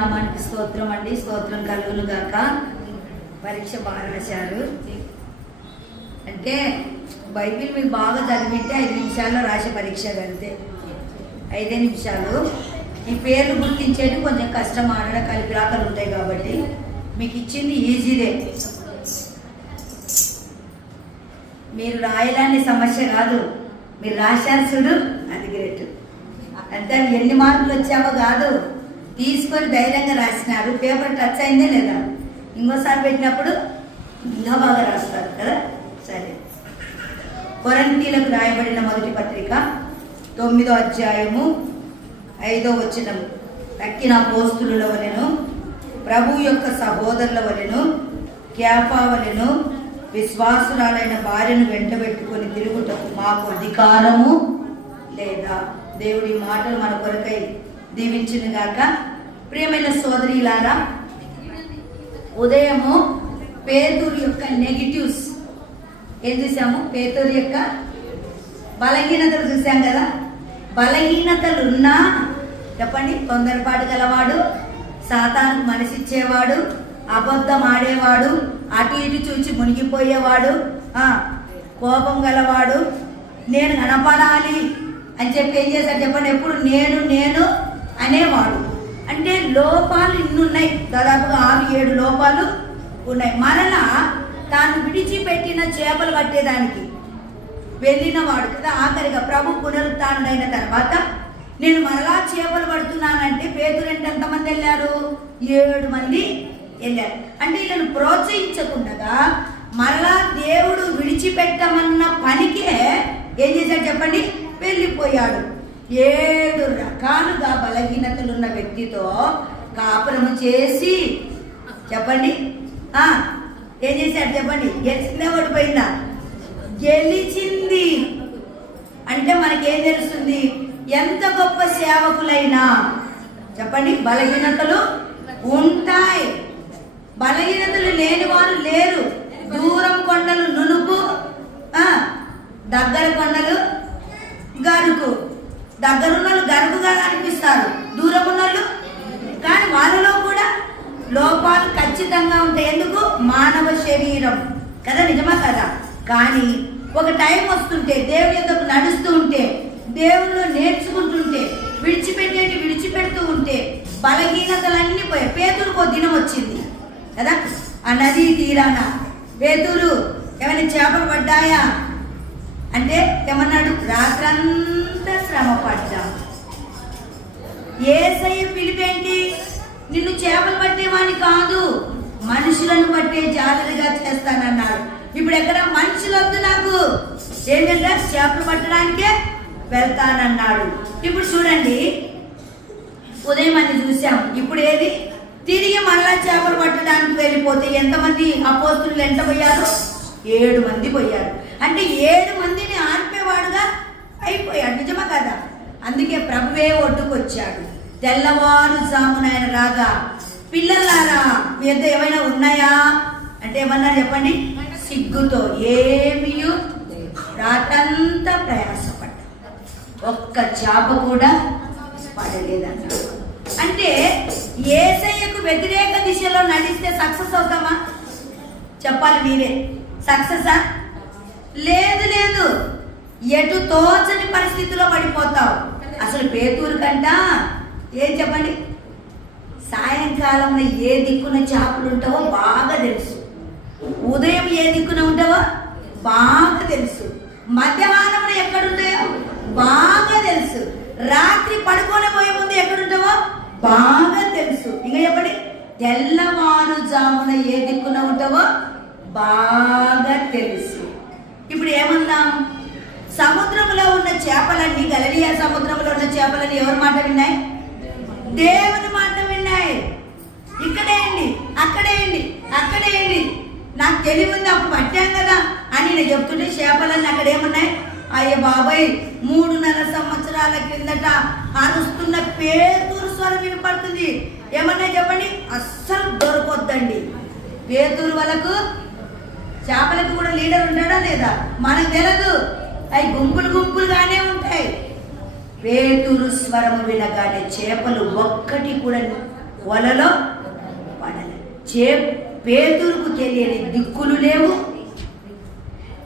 నామానికి స్తోత్రం అండి. స్తోత్రం కలుగును గాక. పరీక్ష బాగా రాశారు అంటే బైబిల్ మీకు బాగా చదివితే 5 నిమిషాల్లో రాసే పరీక్ష అంతే. 5 నిమిషాలు. ఈ పేర్లు గుర్తించేది కొంచెం కష్టం, ఆడడం కలిపిరాకలు ఉంటాయి కాబట్టి మీకు ఇచ్చింది ఈజీదే. మీరు రాయలాన్ని సమస్య కాదు, మీరు రాశారు చూడు అది గ్రేట్. అంటే ఎన్ని మార్కులు వచ్చావో కాదు, తీసుకొని ధైర్యంగా రాసినారు. పేపర్ టచ్ అయిందే లేదా, ఇంకోసారి పెట్టినప్పుడు ఇంకా బాగా రాస్తారు కదా. సరే, కొరింథీయులకు రాయబడిన మొదటి పత్రిక 9వ అధ్యాయము 5వ వచనం. తక్కిన అపోస్తలుల వలెను, ప్రభు యొక్క సహోదరుల వలెను, కేఫా వలెను విశ్వాసురాలైన భార్యను వెంటబెట్టుకొని తిరుగుటకు మాకు అధికారము లేదా? దేవుడి మాటలు మన కొరకై దీవించును గాక. ప్రియమైన సోదరీలారా, ఉదయము పేతురు యొక్క నెగిటివ్స్ ఏం చూసాము? పేతురు యొక్క బలహీనతలు చూసాం కదా. బలహీనతలు ఉన్నా చెప్పండి, తొందరపాటు గలవాడు, సాతానుకు మనసిచ్చేవాడు, అబద్ధం ఆడేవాడు, అటు ఇటు చూచి మునిగిపోయేవాడు, కోపం గలవాడు, నేను కనపడాలి అని చెప్పి ఏం చేశాడు చెప్పండి? ఎప్పుడు నేను నేను అనేవాడు. అంటే లోపాలు ఇన్నున్నాయి, దాదాపుగా 6-7 లోపాలు ఉన్నాయి. మరలా తాను విడిచిపెట్టిన చేపలు పట్టేదానికి వెళ్ళిన వాడు కదా. ఆఖరిగా ప్రభు పునరుత్థానుడైన తర్వాత నేను మరలా చేపలు పడుతున్నానంటే పేతురు అంటే ఎంతమంది వెళ్ళారు? 7 మంది వెళ్ళారు. అంటే వీళ్ళను ప్రోత్సహించకుండా మరలా దేవుడు విడిచిపెట్టమన్న పనికే ఏం చేశాడు చెప్పండి? వెళ్ళిపోయాడు. 7 రకాలుగా బలహీనతలున్న వ్యక్తితో కాపురము చేసి చెప్పండి ఏం చేశాడు చెప్పండి? గెలిచిందా ఓడిపోయిందా? గెలిచింది. అంటే మనకేం తెలుస్తుంది? ఎంత గొప్ప సేవకులైనా చెప్పండి బలహీనతలు ఉంటాయి. బలహీనతలు లేని వారు లేరు. దూరం కొండలు నునుపు, దగ్గర కొండలు గరుకు. దగ్గరున్న వాళ్ళు గరుకుగా కనిపిస్తారు, దూరం ఉన్న వాళ్ళు కానీ వాళ్ళలో కూడా లోపాలు ఖచ్చితంగా ఉంటాయి. ఎందుకు? మానవ శరీరం కదా, నిజమా కదా. కానీ ఒక టైం వస్తుంటే, దేవుని యొద్దకు నడుస్తూ ఉంటే, దేవుళ్ళు నేర్చుకుంటుంటే, విడిచిపెడుతూ ఉంటే బలహీనతలన్నీ పోయాయి. పేతురుకు ఒక దినం వచ్చింది కదా, ఆ నదీ తీరాన పేతురు ఏమైనా చేపలు పడ్డాయా అంటే ఏమన్నాడు? రాత్రంతా శ్రమ పడ్డా. యేసయ్య పిలిపేంటి? నిన్ను చేపలు పట్టేవాని కాదు, మనుషులను బట్టే జాగ్రత్తగా చేస్తానన్నాడు. ఇప్పుడు ఎక్కడ మనుషులొద్దు నాకు, ఏంటంటే చేపలు పట్టడానికే వెళ్తానన్నాడు. ఇప్పుడు చూడండి, ఉదయం అని చూసాం, ఇప్పుడు ఏది? తిరిగి మళ్ళా చేపలు పట్టడానికి వెళ్ళిపోతే ఎంతమంది అపోస్తులు ఎంత పోయారు? 7 మంది పోయారు. అంటే 7 మందిని ఆర్పేవాడుగా అయిపోయాడు, నిజమా కదా. అందుకే ప్రభువే ఒడ్డుకొచ్చాడు. తెల్లవారుజామున ఆయన రాగా, పిల్లలారా మీ వద్ద ఏమైనా ఉన్నాయా అంటే ఏమన్నారు చెప్పండి? సిగ్గుతో ఏమీ రాత్రంతా ప్రయాసపడ్డా, ఒక్క చేప కూడా పడలేదన్నాడు. అంటే యేసయ్యకు వ్యతిరేక దిశలో నడిస్తే సక్సెస్ అవుతామా? చెప్పాలి మీరే. సక్సెసా? లేదు. ఎటు తోచని పరిస్థితిలో పడిపోతావు. అసలు పేతురు కంట ఏం చెప్పండి, సాయంకాలంలో ఏ దిక్కున చేపలు ఉంటావో బాగా తెలుసు, ఉదయం ఏ దిక్కున ఉంటావో బాగా తెలుసు, మధ్యాహ్నంలో ఎక్కడుంటాయో బాగా తెలుసు, రాత్రి పడుకొని పోయే ముందు ఎక్కడుంటావో బాగా తెలుసు. ఇంకా చెప్పండి, తెల్లవారుజామున ఏ దిక్కున ఉంటావో బాగా తెలుసు. ఇప్పుడు ఏమన్నాం? సముద్రంలో ఉన్న చేపలన్నీ, గలిలయ సముద్రంలో ఉన్న చేపలన్నీ ఎవరి మాట విన్నాయి? దేవుని మాట విన్నాయి. ఇక్కడేయండి, అక్కడేయండి, నాకు తెలివి ఉంది, అప్పుడు పట్టాం కదా అని నేను చెప్తుంటే చేపలన్నీ అక్కడ ఏమున్నాయి? అయ్య బాబాయ్, 3.5 సంవత్సరాల క్రిందట అరుస్తున్న పేతురు స్వరం వినపడుతుంది. ఏమన్నా చెప్పండి? అస్సలు దొరకొద్దండి. పేతురు వాళ్ళకు చేపలకు కూడా లీడర్ ఉంటాడా లేదా మనకు తెలియదు. అవి గుంపులుగానే ఉంటాయి. పేతురు స్వరము వినగానే చేపలు ఒక్కటి కూడా వలలో పడలే. పేతురుకు తెలియని దిక్కులు లేవు,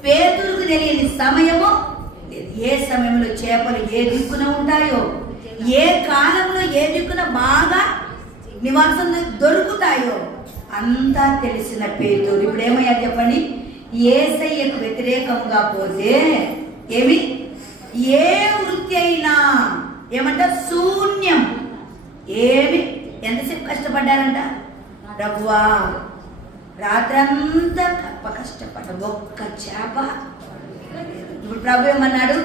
పేతురుకు తెలియని సమయము లేదు. ఏ సమయంలో చేపలు ఏ దిక్కున ఉంటాయో, ఏ కాలంలో ఏ దిక్కున బాగా నివాసం దొరుకుతాయో అంతా తెలిసిన పేతురు ఇప్పుడు ఏమయ్యా చెప్పండి, యేసయ్యకు వ్యతిరేకంగా పోతే ఏమి ఏ వృత్తి అయినా ఏమంట శూన్యం. ఏమి ఎంతసేపు కష్టపడ్డారంట, ప్రభువా రాత్రంతా కష్టపడ్డ ఒక్క చేప. ఇప్పుడు ప్రభు ఏమన్నాడు,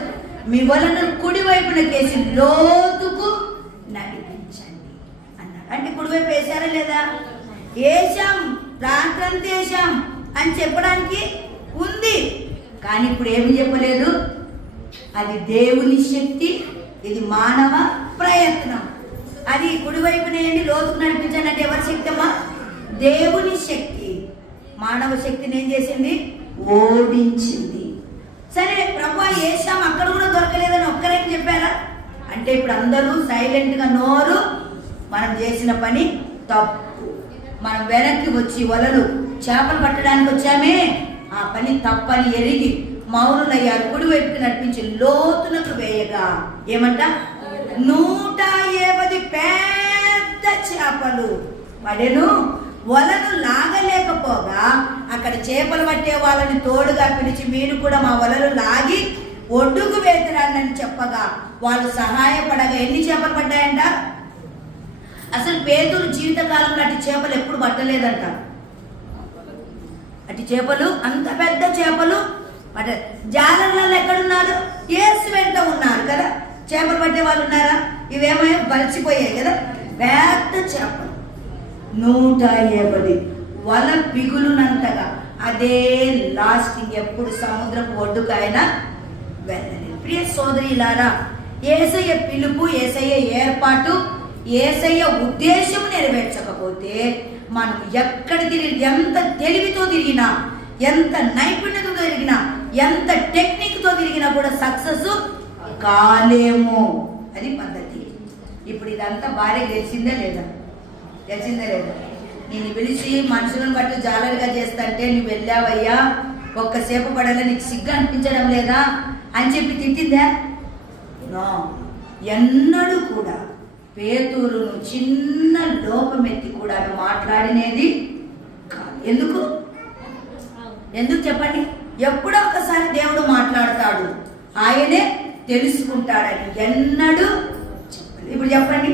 మీ వలను కుడి వైపున కేసి లోతుకు నడిపించండి అన్నాడు. అంటే కుడివైపు వేశారా లేదా? వేశాం, రాత్రంతా వేశాం అని చెప్పడానికి ఉంది. కానీ ఇప్పుడు ఏమి చెప్పలేదు, అది దేవుని శక్తి, ఇది మానవ ప్రయత్నం. అది కుడివైపున ఏంటి లోతుకు నడిపించండి అంటే ఎవరి శక్తి అమ్మా? దేవుని శక్తి. మానవ శక్తిని ఏం చేసింది? ఓడించింది. సరే ప్రభు వేసాం, అక్కడ కూడా దొరకలేదని ఒక్కరేం చెప్పారా అంటే ఇప్పుడు అందరూ సైలెంట్గా నోరు మనం చేసిన పని తప్పు, మనం వెనక్కి వచ్చి వలలు చేపలు పట్టడానికి వచ్చామే ఆ పని తప్పని ఎరిగి మౌనులయ్యారు. కుడివైపుకి నడిపించి లోతులకు వేయగా ఏమంట 150 పెద్ద చేపలు పడెను. వలను లాగలేకపోగా అక్కడ చేపలు పట్టే వాళ్ళని తోడుగా పిలిచి మీరు కూడా మా వలలు లాగి ఒడ్డుకు వేతురాలని చెప్పగా వాళ్ళు సహాయపడగా ఎన్ని చేపలు పడ్డాయంట? అసలు పేతురు జీవితకాలంలో అటు చేపలు ఎప్పుడు పట్టలేదంట. అటు చేపలు అంత పెద్ద చేపలు పట్ట. జాలర్లలో ఎక్కడున్నారు? యేసు వెంట ఉన్నారు కదా. చేపలు పట్టే వాళ్ళు ఉన్నారా? ఇవేమో బలిసిపోయాయి కదా. పెద్ద చేపలు 150 వల పిగులునంతగా. అదే లాస్టింగ్ ఎప్పుడు సముద్రపు ఒడ్డుకైనా వెళ్ళలేదు. ప్రియ సోదరిలారా, యేసయ్య పిలుపు, యేసయ్య ఏర్పాటు, యేసయ్య ఉద్దేశం నెరవేర్చకపోతే మనం ఎక్కడ తిరిగి, ఎంత తెలివితో తిరిగినా, ఎంత నైపుణ్యతతో తిరిగినా, ఎంత టెక్నిక్తో తిరిగినా కూడా సక్సెస్ కాలేము. అది పద్ధతి. ఇప్పుడు ఇదంతా భార్య తెలిసిందే లేదా? తెలిసిందే లేదా? నేను పిలిచి మనుషులను బట్టి జాలరుగా చేస్తంటే నువ్వు వెళ్ళావయ్యా, ఒక్కసేపు పడాల, నీకు సిగ్గు అనిపించడం లేదా అని చెప్పి తిట్టిందా? నో. ఎన్నడూ కూడా పేతురును చిన్న లోపమెత్తి కూడా ఆమె మాట్లాడినేది కాదు. ఎందుకు చెప్పండి? ఎప్పుడో ఒకసారి దేవుడు మాట్లాడతాడు, ఆయనే తెలుసుకుంటాడని ఎన్నడూ చెప్పండి. ఇప్పుడు చెప్పండి,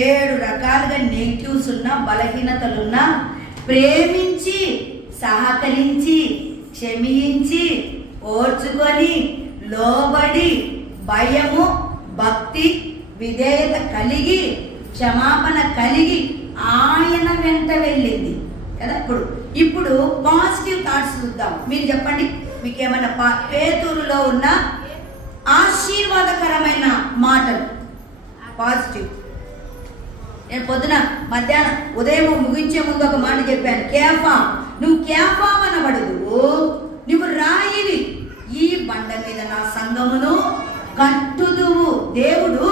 7 రకాలుగా నెగిటివ్స్ ఉన్నా, బలహీనతలున్నా ప్రేమించి, సహకరించి, క్షమించి, ఓర్చుకొని, లోబడి, భయము, భక్తి, విధేయత కలిగి, క్షమాపణ కలిగి ఆయన వెంట వెళ్ళింది కదా. ఇప్పుడు పాజిటివ్ థాట్స్ చూద్దాం. మీరు చెప్పండి, మీకు ఏమైనా పేతురులో ఉన్న ఆశీర్వాదకరమైన మాటలు పాజిటివ్. నేను పొద్దున మధ్యాహ్నం ఉదయం ముగించే ముందు ఒక మాట చెప్పాను, కేఫా, నువ్వు కేఫా అనబడదు, నువ్వు రాయివి, ఈ బండ మీద నా సంఘమును కట్టుదువు. దేవుడు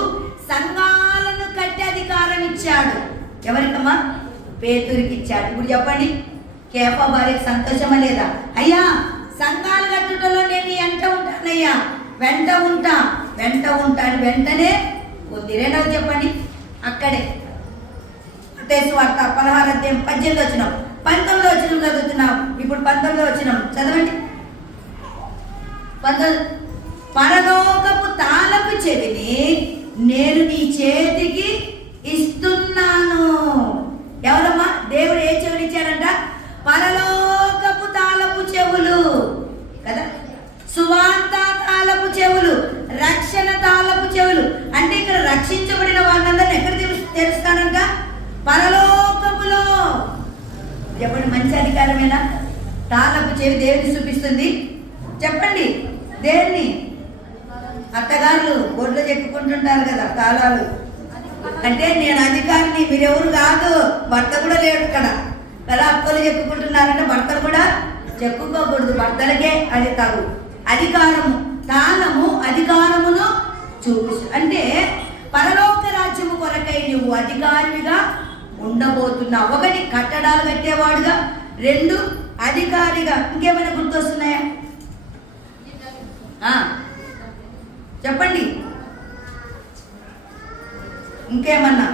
సంఘాలను కట్టే అధికారం ఇచ్చాడు. ఎవరికమ్మా? పేతురికి ఇచ్చాడు. ఇప్పుడు చెప్పండి, కేఫా భార్యకి సంతోషమా లేదా? అయ్యా సంఘాలు కట్టుటలో నేను వెంట ఉంటానయ్యా, వెంట ఉంటాను. వెంటనే కొద్దిరేనో చెప్పండి. అక్కడే మత్తయి సువార్త 16 అధ్యాయం 18 వచనం, 19 వచనం చదువుతున్నాం. ఇప్పుడు 19 వచనం చదవండి. 19, పరలోకపు తాళపు చెవిని నేను నీ చేతికి ఇస్తున్నాను. ఎవరమ్మా? దేవుడు ఏ చెవులు ఇచ్చాడంట? పరలోకపు తాళపు చెవులు కదా. సువార్త తాళపు చెవులు, రక్షణ తాళపు చెవులు. అంటే ఇక్కడ రక్షించబడిన వాళ్ళందరినీ ఎక్కడ తెలుస్తానంట? పరలోకములో. చెప్పండి, మంచి అధికారమేనా? తాళపు చెవి దేవుని చూపిస్తుంది. చెప్పండి, దేన్ని? అత్తగారులు గొడ్లు చెప్పుకుంటుంటారు కదా తాళాలు. అంటే నేను అధికారిని, మీరెవరు కాదు, భర్త కూడా లేడు ఇక్కడ కదా. అక్కలు చెప్పుకుంటున్నారంటే భర్తలు కూడా చెప్పుకోకూడదు, భర్తలకే అది తగు. అధికారము, తాళము అధికారమును చూపిస్తు. అంటే పరలోక రాజ్యము కొరకై నువ్వు అధికారిగా ఉండబోతున్నావు. ఒకటి కట్టడాలు కట్టేవాడుగా, రెండు అధికారిగా. ఇంకేమైనా గుర్తొస్తున్నాయా? చెప్పండి ఇంకేమన్నా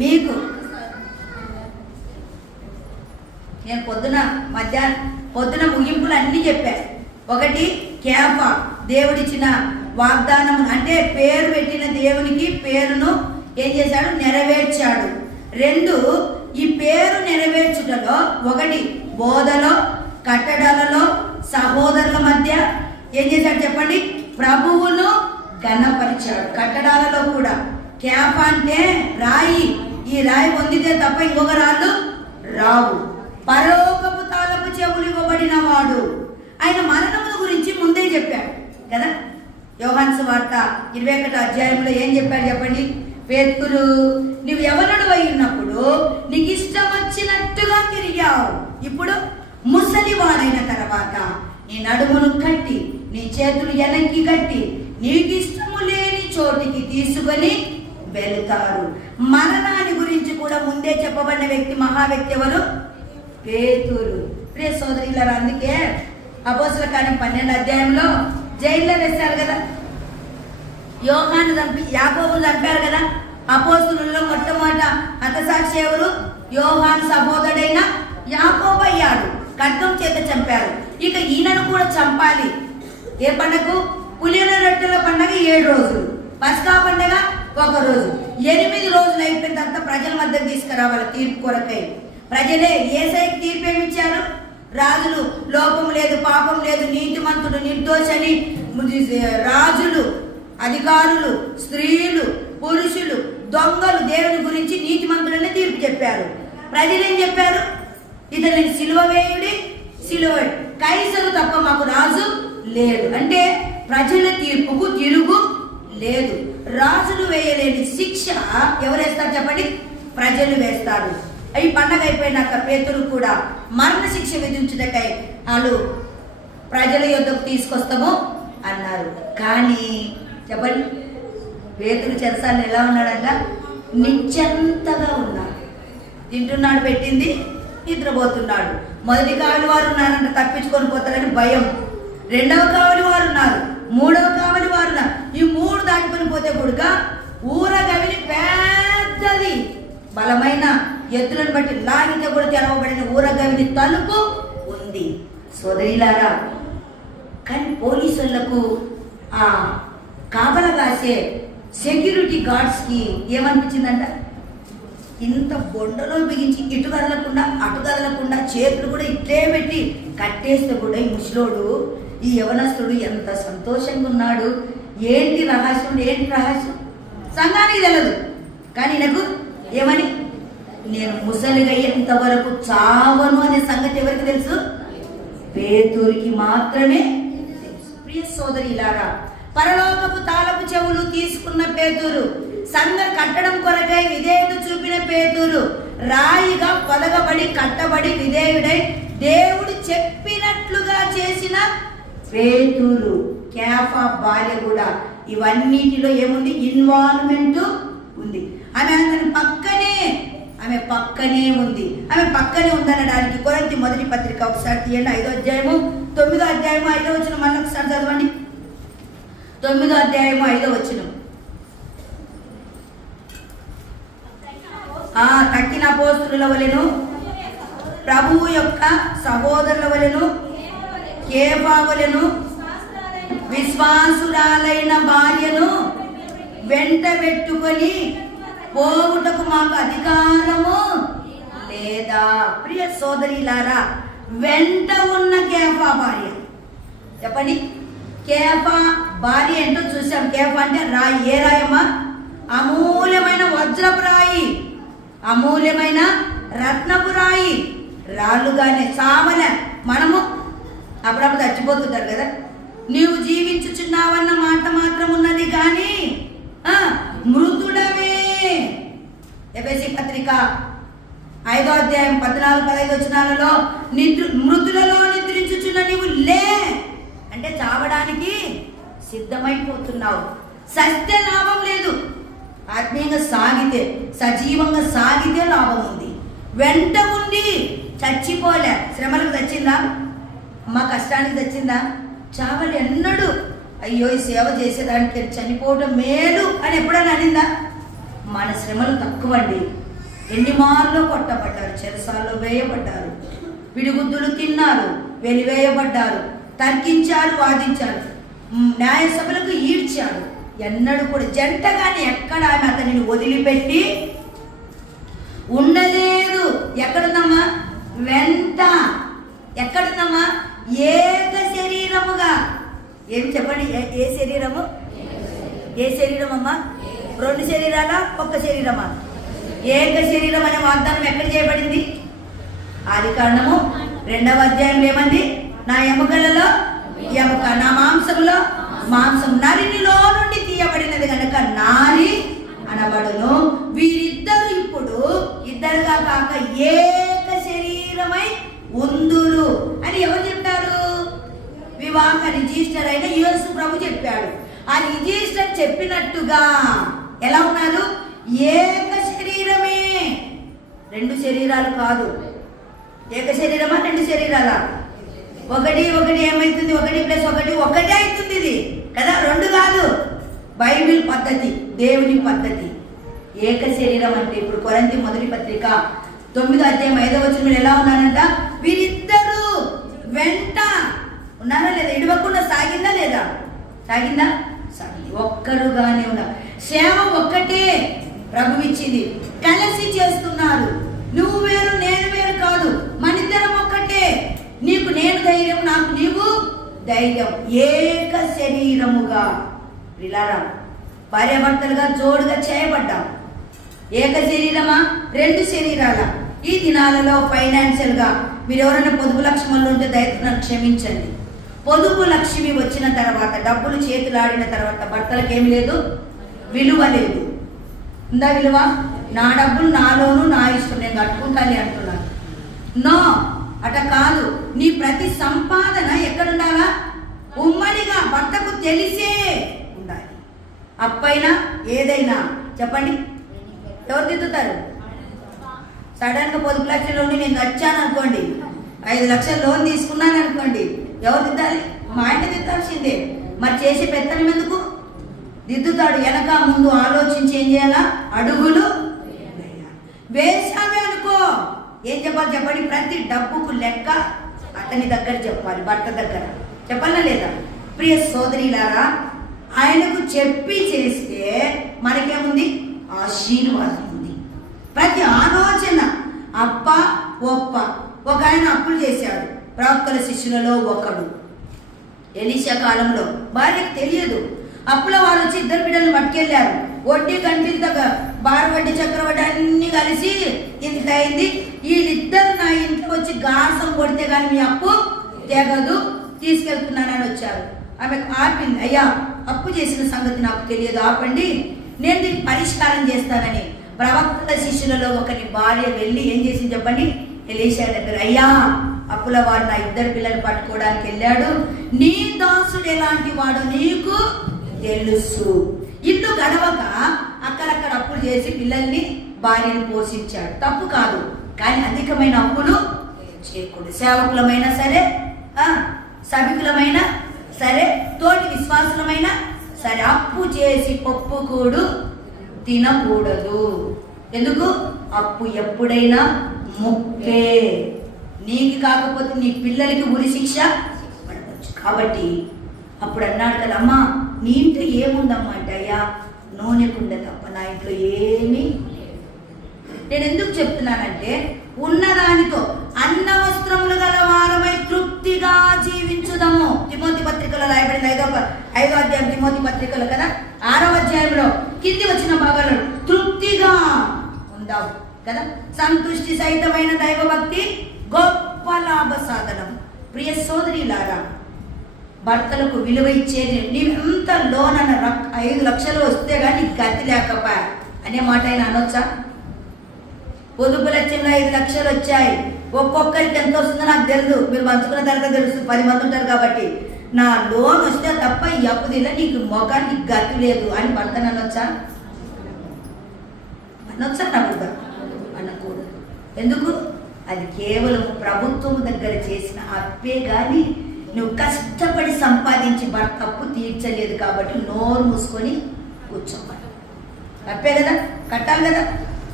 మీకు. నేను పొద్దున ముగింపులు అన్నీ చెప్పాను. ఒకటి కేఫా, దేవుడిచ్చిన వాగ్దానం, అంటే పేరు పెట్టిన దేవునికి పేరును ఏం చేశాడు? నెరవేర్చాడు. రెండు, ఈ పేరు నెరవేర్చుటలో ఒకటి బోధలో, కట్టడాలలో, సహోదరుల మధ్య ఏం చేశాడు చెప్పండి? ప్రభువును ఘనపరిచాడు. కట్టడాలలో కూడా కేఫా అంటే రాయి, ఈ రాయి పొందితే తప్ప ఇంకొక రాళ్ళు రావు. పరలోకపు తాళపు చెవులు ఇవ్వబడిన వాడు. ఆయన మరణముల గురించి ముందే చెప్పాడు కదా. యోహాను సువార్త 21వ అధ్యాయంలో ఏం చెప్పాడు చెప్పండి? పేతురు, నువ్వు యవనుడు అయి ఉన్నప్పుడు నీకు ఇష్టం వచ్చినట్టుగా తిరిగావు, ఇప్పుడు ముసలివాడైన తర్వాత నీ నడుమును కట్టి నీ చేతులు వెనక్కి కట్టి నీకు ఇష్టము లేని చోటికి తీసుకొని వెళుతారు. మరణాన్ని గురించి కూడా ముందే చెప్పబడిన వ్యక్తి, మహావ్యక్తి ఎవరు? పేతురు. ప్రియ సోదరులారా, అందుకే అపోస్తల కార్యం 12వ అధ్యాయంలో జైల్లో వేశారు కదా. యోహాను యాకోబును చంపారు కదా. అపోస్తలుల్లో మొట్టమొదట హతసాక్షి ఎవరు? యోహాను సహోదరుడైన యాకోబు అయ్యాడు. ఖడ్గం చేత చంపారు. ఇక ఈయనను కూడా చంపాలి. ఏ పండగకు? పులియన రొట్టెల పండగ 7 రోజులు, పస్కా పండగ 1 రోజు. 8 రోజులు అయిపోయిన తర్వాత ప్రజల మధ్యకు తీసుకురావాలి తీర్పు కొరకై. ప్రజలే యేసయ్యకి తీర్పు ఏమిచ్చారు? రాజులు లోపం లేదు, పాపం లేదు, నీతిమంతుడు, నిర్దోషని రాజులు, అధికారులు, స్త్రీలు, పురుషులు, దొంగలు దేవుని గురించి నీతిమంతుడని తీర్పు చెప్పారు. ప్రజలు ఏం చెప్పారు? ఇతని సిలువ వేయుడి, సిలువ కైసరు తప్ప మాకు రాజు లేడు. అంటే ప్రజల తీర్పుకు తిరుగు లేదు. రాజులు వేయలేని శిక్ష ఎవరు వేస్తారు చెప్పండి? ప్రజలు వేస్తారు. ఈ పండగ అయిపోయినాక పేతురు కూడా మరణ శిక్ష విధించుటకై వాళ్ళు ప్రజల యొద్దకు తీసుకొస్తాము అన్నారు. కానీ చెప్పండి, పేతురు చెరసాలను ఎలా ఉన్నాడంట? నిశ్చంతగా ఉన్నాడు. తింటున్నాడు, పెట్టింది, నిద్రపోతున్నాడు. మొదటి కావలి వారు ఉన్నారంట, తప్పించుకొని పోతారని భయం. రెండవ కావలి వారు ఉన్నారు, మూడవ కావలి వారు ఉన్నారు. ఈ 3 దాటుకొని పోతే కొడుక ఊరగవిని పెద్దది బలమైన ఎద్దులను బట్టి లాగితే కూడా తెరవబడిన ఊరగవిని తలుపు ఉంది. సోదరిలారా, కానీ పోలీసులకు ఆ కాపలా కాసే సెక్యూరిటీ గార్డ్స్కి ఏమనిపించిందంట? ఇంత బొండలో బిగించి ఇటు కదలకుండా అటు కదలకుండా చేతులు కూడా ఇట్లే పెట్టి కట్టేస్తే కూడా ఈ ముసలోడు, ఈ యవనస్తుడు ఎంత సంతోషంగా ఉన్నాడు. ఏంటి రహస్యం? ఏంటి రహస్యం? సంఘానికి తెలియదు, కానీ నాకు ఏమని, నేను ముసలిగా ఎంతవరకు చావను అనే సంగతి ఎవరికి తెలుసు? పేతురికి మాత్రమే తెలుసు. ప్రియ సోదరిలారా, పరలోకపు తాళపు చెవులు తీసుకున్న పేతురు, సంఘ కట్టడం కొరకై విధేయుడు చూపిన పేతురు, రాయిగా పొదగబడి కట్టబడి విధేయుడై దేవుడు చెప్పినట్లుగా చేసిన పేతురు, కేఫా భార్య కూడా ఇవన్నిటిలో ఏముంది? ఇన్వాల్వ్మెంట్ ఉంది. ఆమె పక్కనే ఉంది. ఆమె పక్కనే ఉందనడానికి కొరింథీ మొదటి పత్రిక ఒకసారి తీయండి, 5వ అధ్యాయము 9వ అధ్యాయము 5వ వచనం. మళ్ళీ ఒకసారి చదవండి. 9వ అధ్యాయము 5వ వచనం. తక్కిన అపోస్తలుల వలెను, ప్రభువు యొక్క సహోదరుల వలెను, కేఫా వలెను విశ్వాసురాలైన భార్యను వెంట పెట్టుకొని పోవుటకు మాకు అధికారము లేదా? ప్రియ సోదరిలారా, వెంట ఉన్న కేఫా భార్య చెప్పండి. కేఫా భార్య ఏంటో చూసాం. కేఫా అంటే రాయి. ఏ రాయమ్మా? అమూల్యమైన వజ్రపు రాయి, అమూల్యమైన రత్నపు రాయి. రాళ్ళుగానే చావలే. మనము అప్పుడప్పుడు చచ్చిపోతుంటారు కదా. నీవు జీవించుచున్నావన్న మాట మాత్రం ఉన్నది కానీ మృతుడవే. ఎఫెసీ పత్రిక 5వ అధ్యాయం 14-15 వచనాలలో మృతులలో నిద్రించుచున్న నీవు లే అంటే చావడానికి సిద్ధమైపోతున్నావు. సత్య లాభం లేదు. ఆత్మీయంగా సాగితే, సజీవంగా సాగితే లాభం ఉంది. వెంట ఉండి చచ్చిపోలే. శ్రమలకు తెచ్చిందా? అమ్మ కష్టానికి తెచ్చిందా? చావలి ఎన్నడు అయ్యో ఈ సేవ చేసేదానికి చనిపోవడం మేలు అని ఎప్పుడైనా అనిందా? మన శ్రమలు తక్కువండి. ఎన్ని మార్లు కొట్టబడ్డారు, చెరసాల్లో వేయబడ్డారు, పిడిగుద్దులు తిన్నారు, వెలివేయబడ్డారు, తర్కించారు, వాదించారు, న్యాయసభలకు ఈడ్చారు. ఎన్నడూ కూడా జంటగానే ఎక్కడ ఆమె అతనిని వదిలిపెట్టి ఉండలేదు. ఎక్కడుందమ్మా? వెంట. ఎక్కడుందమ్మా? ఏక శరీరముగా. ఏమి చెప్పండి, ఏ శరీరము? ఏ శరీరం అమ్మా? రెండు శరీరాలా, ఒక్క శరీరమా? ఏక శరీరం అనే వాగ్దానం ఎక్కడ చేయబడింది? ఆదికాండము 2వ అధ్యాయంలో ఏమంది? నా ఎముకలలో ఎముక, నా మాంసములో మాంసం, నరినిలో నుండి తీయబడినది కనుక నారి అనబడును. వీరిద్దరు ఇప్పుడు ఇద్దరుగా కాక ఏక శరీరమై ఉందురు అని ఎవరు చెప్పారు? వివాహ రిజిస్టర్ అయిన యేసు ప్రభు చెప్పాడు. ఆ రిజిస్టర్ చెప్పినట్టుగా ఎలా ఉన్నారు? ఏక శరీరమే. రెండు శరీరాలు కాదు. ఏక శరీరమా, రెండు శరీరాలా? ఒకటి ఏమైతుంది? 1+1 ఒకటే అవుతుంది ఇది కదా, రెండు కాదు. బైబిల్ పద్ధతి, దేవుని పద్ధతి. ఏక శరీరం అంటే ఇప్పుడు కొరింథీ మొదటి పత్రిక 9వ అధ్యాయం 5వ వచనంలో ఎలా ఉన్నారంట? వీరిద్దరూ వెంట ఉన్నారా లేదా? ఇడవకుండా సాగిందా లేదా? సాగిందా? సాగింది. ఒక్కరుగానే ఉన్నారు. సేవ ఒక్కటే ప్రభు ఇచ్చింది, కలిసి చేస్తున్నారు. నువ్వు వేరు, నేను వేరు కాదు, మనిద్దరం ఒక్కటే. నీకు నేను ధైర్యం, నాకు నీవు ధైర్యం. ఏక శరీరముగా విలారా భార్యాభర్తలుగా జోడుగా చేయబడ్డాం. ఏక శరీరమా, రెండు శరీరాల? ఈ దినాలలో ఫైనాన్షియల్ గా మీరు ఎవరైనా పొదుపు లక్ష్యంలో ఉంటే దయచేసి క్షమించండి. పొదుపు లక్ష్మి వచ్చిన తర్వాత, డబ్బులు చేతులాడిన తర్వాత భర్తలకు ఏమి లేదు, విలువ లేదు. ఉందా విలువ? నా డబ్బులు నాలోను, నా ఇష్టం, నేను కట్టుకుంటాను అంటున్నాను. నో, అట కాదు. నీ ప్రతి సంపాదన ఎక్కడుండాలా? ఉమ్మడిగా భర్తకు తెలిసే ఉండాలి. అప్పైనా ఏదైనా చెప్పండి, ఎవరు దిద్దుతారు? సడన్గా పొదుపు లక్షల్లో నేను వచ్చాను అనుకోండి, 5 లక్షలు లోన్ తీసుకున్నాను అనుకోండి, ఎవరు దిద్దాలి? మా ఆయన దిద్దాల్సిందే. మరి చేసే పెత్తనం ఎందుకు? దిద్దుతాడు. వెనక ముందు ఆలోచించి ఏం చేయాలా? అడుగులు వేసామే అనుకో, ఏం చెప్పాలి చెప్పండి? ప్రతి డబ్బుకు లెక్క అతని దగ్గర చెప్పాలి, భర్త దగ్గర చెప్పాలా లేదా? ప్రియ సోదరిలారా, ఆయనకు చెప్పి చేస్తే మనకేముంది? ఆశీర్వాదం ఉంది. ప్రతి ఆలోచన అప్ప ఒప్ప. ఒక ఆయన అప్పులు చేశాడు. ప్రవక్తల శిష్యులలో ఒకడు. ఎలీషా కాలంలో భార్యకు తెలియదు. అప్పుల వాళ్ళు వచ్చి 2 బిడ్డలను పట్టుకెళ్ళారు. వడ్డీ కంటింత, బారు వడ్డీ, చక్రవడ్డీ అన్ని కలిసి ఇంత అయింది. వీళ్ళిద్దరు నా ఇంట్లో వచ్చి గాసం కొడితే కానీ మీ అప్పు తెగదు, తీసుకెళ్తున్నానని వచ్చారు. ఆమె ఆపింది. అయ్యా, అప్పు చేసిన సంగతి నాకు తెలియదు, ఆపండి, నేను దీనికి పరిష్కారం చేస్తానని ప్రవక్తల శిష్యులలో ఒకరి భార్య వెళ్ళి ఏం చేసింది చెప్పండి? ఎలీషా దగ్గర, అయ్యా, అప్పుల వారు నా 2 పిల్లలు పట్టుకోవడానికి వెళ్ళాడు, నీ దాసుడు ఎలాంటి వాడు నీకు తెలుసు. ఇల్లు గడవక అక్కడక్కడ అప్పులు చేసి పిల్లల్ని, భార్యను పోషించాడు. తప్పు కాదు, కానీ అధికమైన అప్పులు చేయకూడదు. సేవకులమైనా సరే, సభికులమైనా సరే, తోటి విశ్వాసులమైనా సరే, అప్పు చేసి పప్పుకూడు తినకూడదు. ఎందుకు? అప్పు ఎప్పుడైనా ముప్పే. నీకు కాకపోతే నీ పిల్లలకి ఉరి శిక్ష పడవచ్చు. కాబట్టి అప్పుడు అన్నాడు కదా, అమ్మా నీ ఇంట్లో ఏముందమ్మా అంటే, అయ్యా నూనె కుండ తప్ప నా ఇంట్లో ఏమీ. నేను ఎందుకు చెప్తున్నానంటే, ఉన్నదానితో అన్న వస్త్రములు గల వారమై తృప్తిగా జీవించుదాము. తిమోతి పత్రికలో రాయబడింది 5వ అధ్యాయం తిమోతి పత్రికలో కదా, 6వ అధ్యాయంలో కింది వచ్చిన భాగాలు తృప్తిగా ఉందాము కదా. సంతుష్టి సహితమైన దైవభక్తి గొప్ప లాభ సాధనం. ప్రియ సోదరిలారా, భర్తలకు విలువ ఇచ్చేది. నీవెంత లోన్ అన్న 5 లక్షలు వస్తే కానీ గతి లేకపోయా అనే మాట ఆయన అనొచ్చా? పొదుపు లక్ష్యంలో 5 లక్షలు వచ్చాయి, ఒక్కొక్కరికి ఎంత వస్తుందో నాకు తెలుసు, మీరు పంచుకున్న తర్వాత తెలుస్తుంది, 10 మంది ఉంటారు కాబట్టి. నా లోన్ వస్తే తప్ప ఈ అప్పు దిల్ల నీకు మొఖానికి గతి లేదు అని భర్తను అనొచ్చా? అనొచ్చా? అనకూడదు. ఎందుకు? అది కేవలం ప్రభుత్వం దగ్గర చేసిన అప్పే కానీ నువ్వు కష్టపడి సంపాదించి భర్త అప్పు తీర్చలేదు కాబట్టి నోరు మూసుకొని కూర్చోవాలి. తప్పే కదా, కట్టాలి కదా.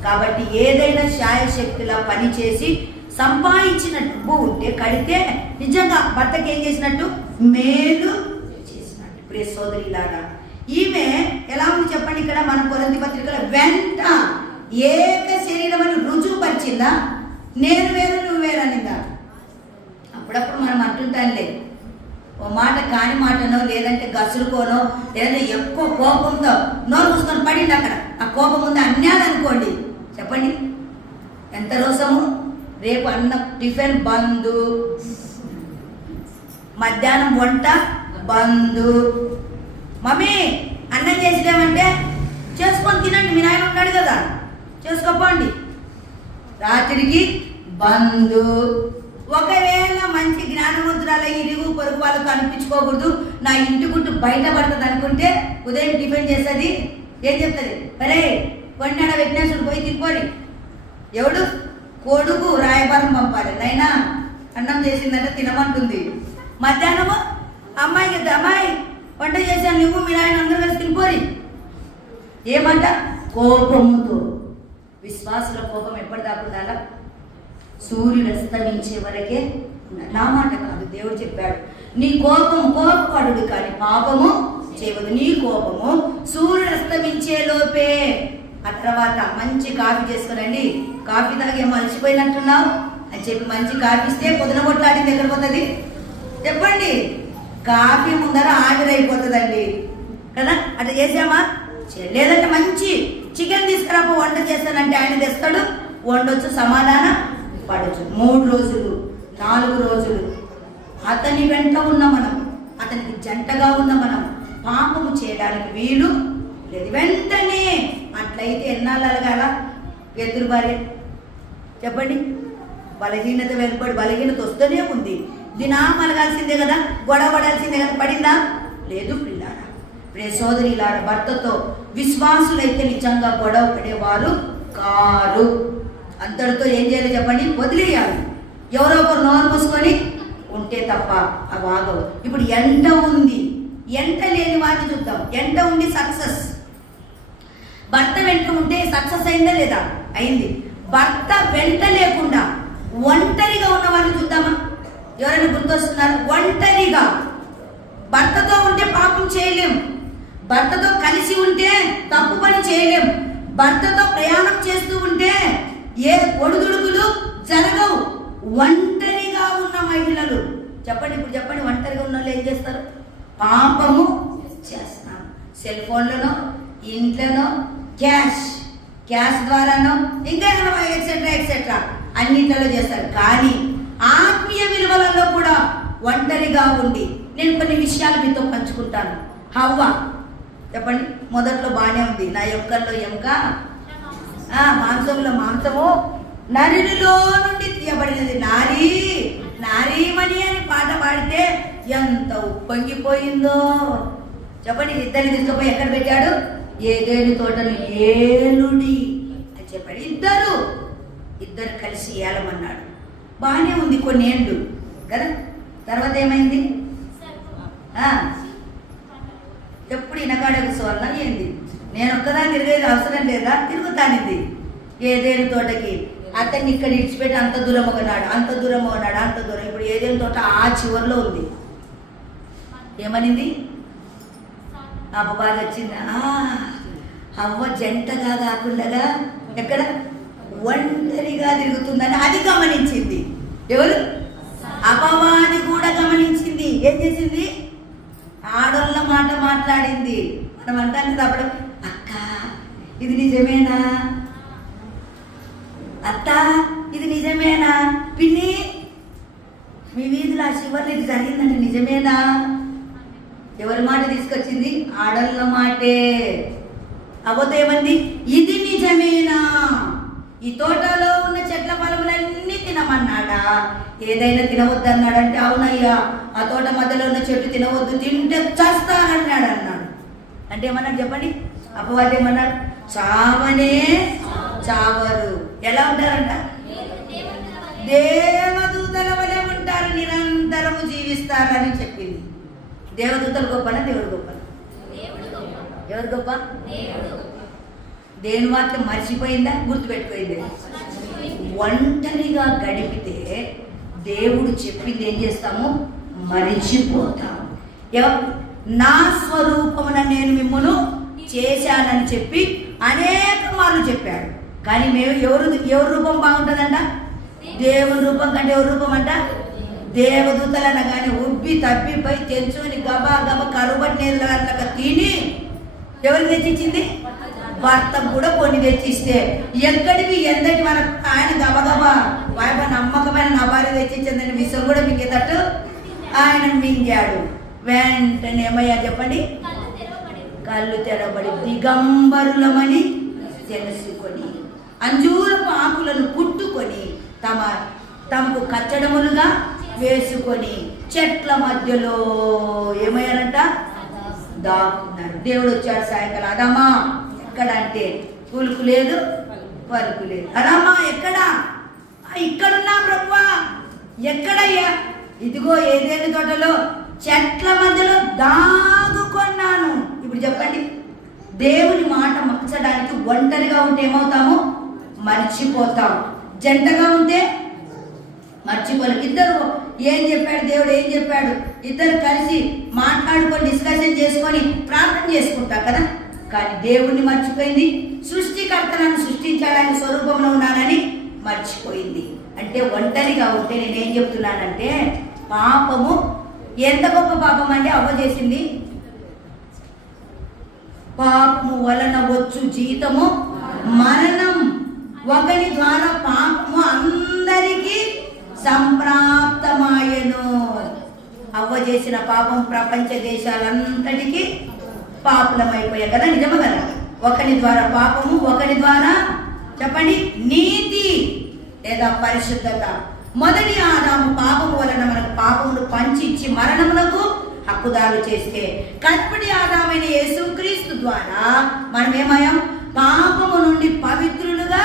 కాబట్టి ఏదైనా శాయశక్తిలా పనిచేసి సంపాదించిన డబ్బు ఉంటే కడితే నిజంగా భర్తకి ఏం చేసినట్టు? మేలు చేసినట్టు. ప్రియ సోదరిలారా, ఈమె ఎలా ఉంది చెప్పండి? ఇక్కడ మన కొరింథీ పత్రికలో వెంట ఏక శరీరం అని రుజువుపరిచిందా? నేను వేరు నువ్వు వేరు అనిందా? అప్పుడప్పుడు మనం అంటుంటానులే, ఓ మాట కాని మాటనో లేదంటే గసులుకోనో లేదంటే ఎక్కువ కోపంతో నోరు మూసుకొని పడింది అక్కడ. ఆ కోపం ఉంది అన్యాడు అనుకోండి, చెప్పండి ఎంత రోసము. రేపు అన్నం టిఫిన్ బందు, మధ్యాహ్నం వంట బందు. మమ్మీ అన్నం చేసినామంటే చేసుకొని తినండి, మీ నాయన ఉన్నాడు కదా చేసుకోపోండి. రాత్రికి బందు. ఒకవేళ మంచి జ్ఞానవంతురాల ఇరుగు పొరుగు వాళ్ళకు అనిపించుకోకూడదు, నా ఇంటి గుట్టు బయటపడుతుంది అనుకుంటే ఉదయం టిఫిన్ చేస్తుంది. ఏం చెప్తుంది? అరే వండాడ పెట్టినేసుడు పోయి తినిపోరి. ఎవడు? కొడుకు రాయబారం పంపాలి, నైనా అన్నం చేసిందంటే తినమంటుంది. మధ్యాహ్నము అమ్మాయి కదా, అమ్మాయి వంట చేశాను నువ్వు మీ నాయన అందరూ కలిసి తినిపోరి. ఏమంట? కోపముతో. విశ్వాసుల కోపం ఎప్పటిదాకా ఉండాలా? సూర్యుడు అస్తమించే వరకే. నా మాట కాదు, దేవుడు చెప్పాడు, నీ కోపము కోపపడు కానీ పాపము చేయవద్దు. నీ కోపము సూర్యుడు అస్తమించే లోపే. ఆ తర్వాత మంచి కాఫీ చేసుకునండి. కాఫీ తాగి ఏమో అలసిపోయినట్టున్నావు అని చెప్పి మంచి కాఫీ ఇస్తే పొద్దున కొట్లాడింది ఎక్కడ పోతుంది చెప్పండి? కాఫీ ముందర ఆవిరైపోతుందండి కదా. అట్లా చేసామా? లేదంటే మంచి చికెన్ తీసుకురాపో వంట చేస్తానంటే ఆయన తెస్తాడు, వండొచ్చు, సమాధానం పడవచ్చు. 3 రోజులు 4 రోజులు అతని వెంట ఉన్న మనం, అతనికి జంటగా ఉన్న మనం పాపము చేయడానికి వీలు లేదు. వెంటనే అట్లయితే ఎన్నాళ్ళు అలగాల? ఎదురు భార్య చెప్పండి, బలహీనత వెలుపడి బలహీనత వస్తూనే ఉంది. దినాం అలగాల్సిందే కదా, గొడవ పడాల్సిందే కదా. పడిందా? లేదు. పిల్లారా, ప్రియ సోదరిలారా, భర్తతో విశ్వాసులైతే నిజంగా గొడవ పడేవారు కారు. అంతటితో ఏం చేయాలి చెప్పండి? వదిలేయాలి. ఎవరో ఒకరు నోరు మూసుకొని ఉంటే తప్ప అవి ఆగవు. ఇప్పుడు ఎంట ఉంది, ఎంట లేని వారిని చూద్దాం. ఎంట ఉండి సక్సెస్. భర్త వెంట ఉంటే సక్సెస్ అయిందా లేదా? అయింది. భర్త వెంట లేకుండా ఒంటరిగా ఉన్న వారిని చూద్దామా? ఎవరైనా గుర్తొస్తున్నారు? ఒంటరిగా. భర్తతో ఉంటే పాపం చేయలేం, భర్తతో కలిసి ఉంటే తప్పు పని చేయలేం, భర్తతో ప్రయాణం చేస్తూ ఉంటే ఏ ఒడుదుడుకులు జరగవు. ఒంటరిగా ఉన్న మహిళలు చెప్పండి, ఇప్పుడు చెప్పండి, ఒంటరిగా ఉన్న వాళ్ళు ఏం చేస్తారు? పాపము చేస్తారు. సెల్ ఫోన్లోనో, ఇంట్లోనో, క్యాష్ ద్వారానో, ఇంకా ఎక్సెట్రా ఎక్సెట్రా అన్నింటిలో చేస్తారు. కానీ ఆత్మీయ విలువలలో కూడా ఒంటరిగా ఉండి నేను కొన్ని విషయాలు మీతో పంచుకుంటాను. హవ్వ చెప్పండి, మొదట్లో బాగానే ఉంది. నా యొక్కల్లో ఎముక, మాంసంలో మాంసము, నరునిలో నుండి తీయబడినది నారీ నారీమణి అని పాట పాడితే ఎంత ఉప్పొంగిపోయిందో చెప్పండి. ఇద్దరిని తీసుకుపోయి ఎక్కడ పెట్టాడు? ఏదేని తోటను ఏలుడి అని చెప్పాడు. ఇద్దరు కలిసి ఏలమన్నాడు. బాగానే ఉంది కొన్ని ఏళ్ళు కదా. తర్వాత ఏమైంది? ఎప్పుడు ఇనకాడ కూర్చోవాలన్నా ఏంది? నేను ఒక్కదాన్ని తిరిగేది అవసరం లేదా? తిరుగుతానిది ఏదేని తోటకి. అతన్ని ఇక్కడ ఇడిచిపెట్టి అంత దూరం ఒకనాడు, అంత దూరం ఒకనాడు, అంత దూరం. ఇప్పుడు ఏదేని తోట ఆ చివరిలో ఉంది. ఏమనింది? అపవాది వచ్చిందా? అవ్వ జంటగా కాకుండా ఎక్కడ ఒంటరిగా తిరుగుతుందని అది గమనించింది. ఎవరు? అపవాది కూడా గమనించింది. ఏం చేసింది? ఆడోళ్ళ మాట మాట్లాడింది. మనం అంటాం కదా అప్పుడు, అక్క ఇది నిజమేనా? అత్త ఇది నిజమేనా? పిన్ని మీ వీధిలో ఆ శివర్లు ఇది జరిగిందంటే నిజమేనా? ఎవరి మాట తీసుకొచ్చింది? ఆడోళ్ళ మాటే. అవ్వతో ఏమంది? ఇది నిజమేనా? ఈ తోటలో ఉన్న చెట్ల ఫలములన్నీ తినమన్నాడా? ఏదైనా తినవద్దన్నాడంటే అవునయ్యా, ఆ తోట మధ్యలో ఉన్న చెట్టు తినవద్దు, తింటే చస్తానన్నాడు అన్నాడు. అంటే ఏమన్నాడు చెప్పండి? అపవాది ఏమన్నాడు? చావనే చావరు. ఎలా ఉంటారంట? దేవదూతల వలె ఉంటారు, నిరంతరము జీవిస్తారని చెప్పింది. దేవదూతలు గొప్పనా దేవుడు గొప్ప? ఎవరు గొప్ప? దేని వాక్యం మర్చిపోయిందా గుర్తుపెట్టుకోయింది? ఒంటరిగా గడిపితే దేవుడు చెప్పింది ఏం చేస్తాము? మరిచిపోతాము. నా స్వరూపమున నేను మిమ్మును చేశానని చెప్పి అనేక మార్లు చెప్పాడు. కానీ మేము ఎవరు రూపం బాగుంటుందంట? దేవుని రూపం కంటే ఎవరి రూపం అంట? దేవదూతలన కానీ ఉబ్బి తప్పిపై తెంచుని గబా గబ కరుబట్టిన తిని ఎవరికి తెచ్చిచ్చింది? భర్తకు కూడా కొన్ని తెచ్చిస్తే ఎక్కడివి ఎందటి మన ఆయన గబగబా వాయప నమ్మకమైన నా భార్య తెచ్చిచ్చిందని విసులు కూడా మింగేటట్టు ఆయన మింగాడు. వెంటనే ఏమయ్యా చెప్పండి? కళ్ళు తెరబడి దిగంబరులమని తెలుసుకొని అంజూరపు ఆకులను కుట్టుకొని తమకు కచ్చడములుగా వేసుకొని చెట్ల మధ్యలో ఏమయ్యారంట? దాక్కున్నారు. దేవుడు వచ్చాడు సాయంకాలం. అదమ్మా ఎక్కడ అంటే కూలుకు లేదు పలుకు లేదు. అదమ్మా ఎక్కడా? ఇక్కడున్నా ప్రభువా. ఎక్కడయ్యా? ఇదిగో ఏదేని తోటలో చెట్ల మధ్యలో దాగుకొన్నాను. ఇప్పుడు చెప్పండి, దేవుని మాట మచ్చడానికి ఒంటరిగా ఉంటే ఏమవుతాము? మర్చిపోతాం. జంటగా ఉంటే మర్చిపోలేము. ఇద్దరు ఏం చెప్పాడు దేవుడు, ఏం చెప్పాడు, ఇద్దరు కలిసి మాట్లాడుకొని డిస్కషన్ చేసుకొని ప్రార్థన చేసుకుంటాం కదా. కానీ దేవుణ్ణి మర్చిపోయింది. సృష్టికర్త నన్ను సృష్టించాడు, ఆయన స్వరూపంలో ఉన్నానని మర్చిపోయింది. అంటే ఒంటరిగా ఉంటే నేనేం చెప్తున్నానంటే, పాపము ఎంత గొప్ప పాపం అంటే అవ్వ చేసింది. పాపము వలన వచ్చు జీతము మరణం, ఒకరి ద్వారా పాపము అందరికీ సంప్రాప్తమాయను. అవ్వ చేసిన పాపం ప్రపంచ దేశాలంతటికీ పాపులమైపోయాయి కదా. నిజమే కదా? ఒకరి ద్వారా పాపము, ఒకరి ద్వారా చెప్పండి నీతి లేదా పరిశుద్ధత. మొదటి ఆదాము పాపము వలన మనకు పాపమును పంచిచ్చి మరణమునకు హక్కుదారులు చేస్తే, కడపటి ఆదామైన యేసుక్రీస్తు ద్వారా మనం ఏమయ్యాం? పాపము నుండి పవిత్రులుగా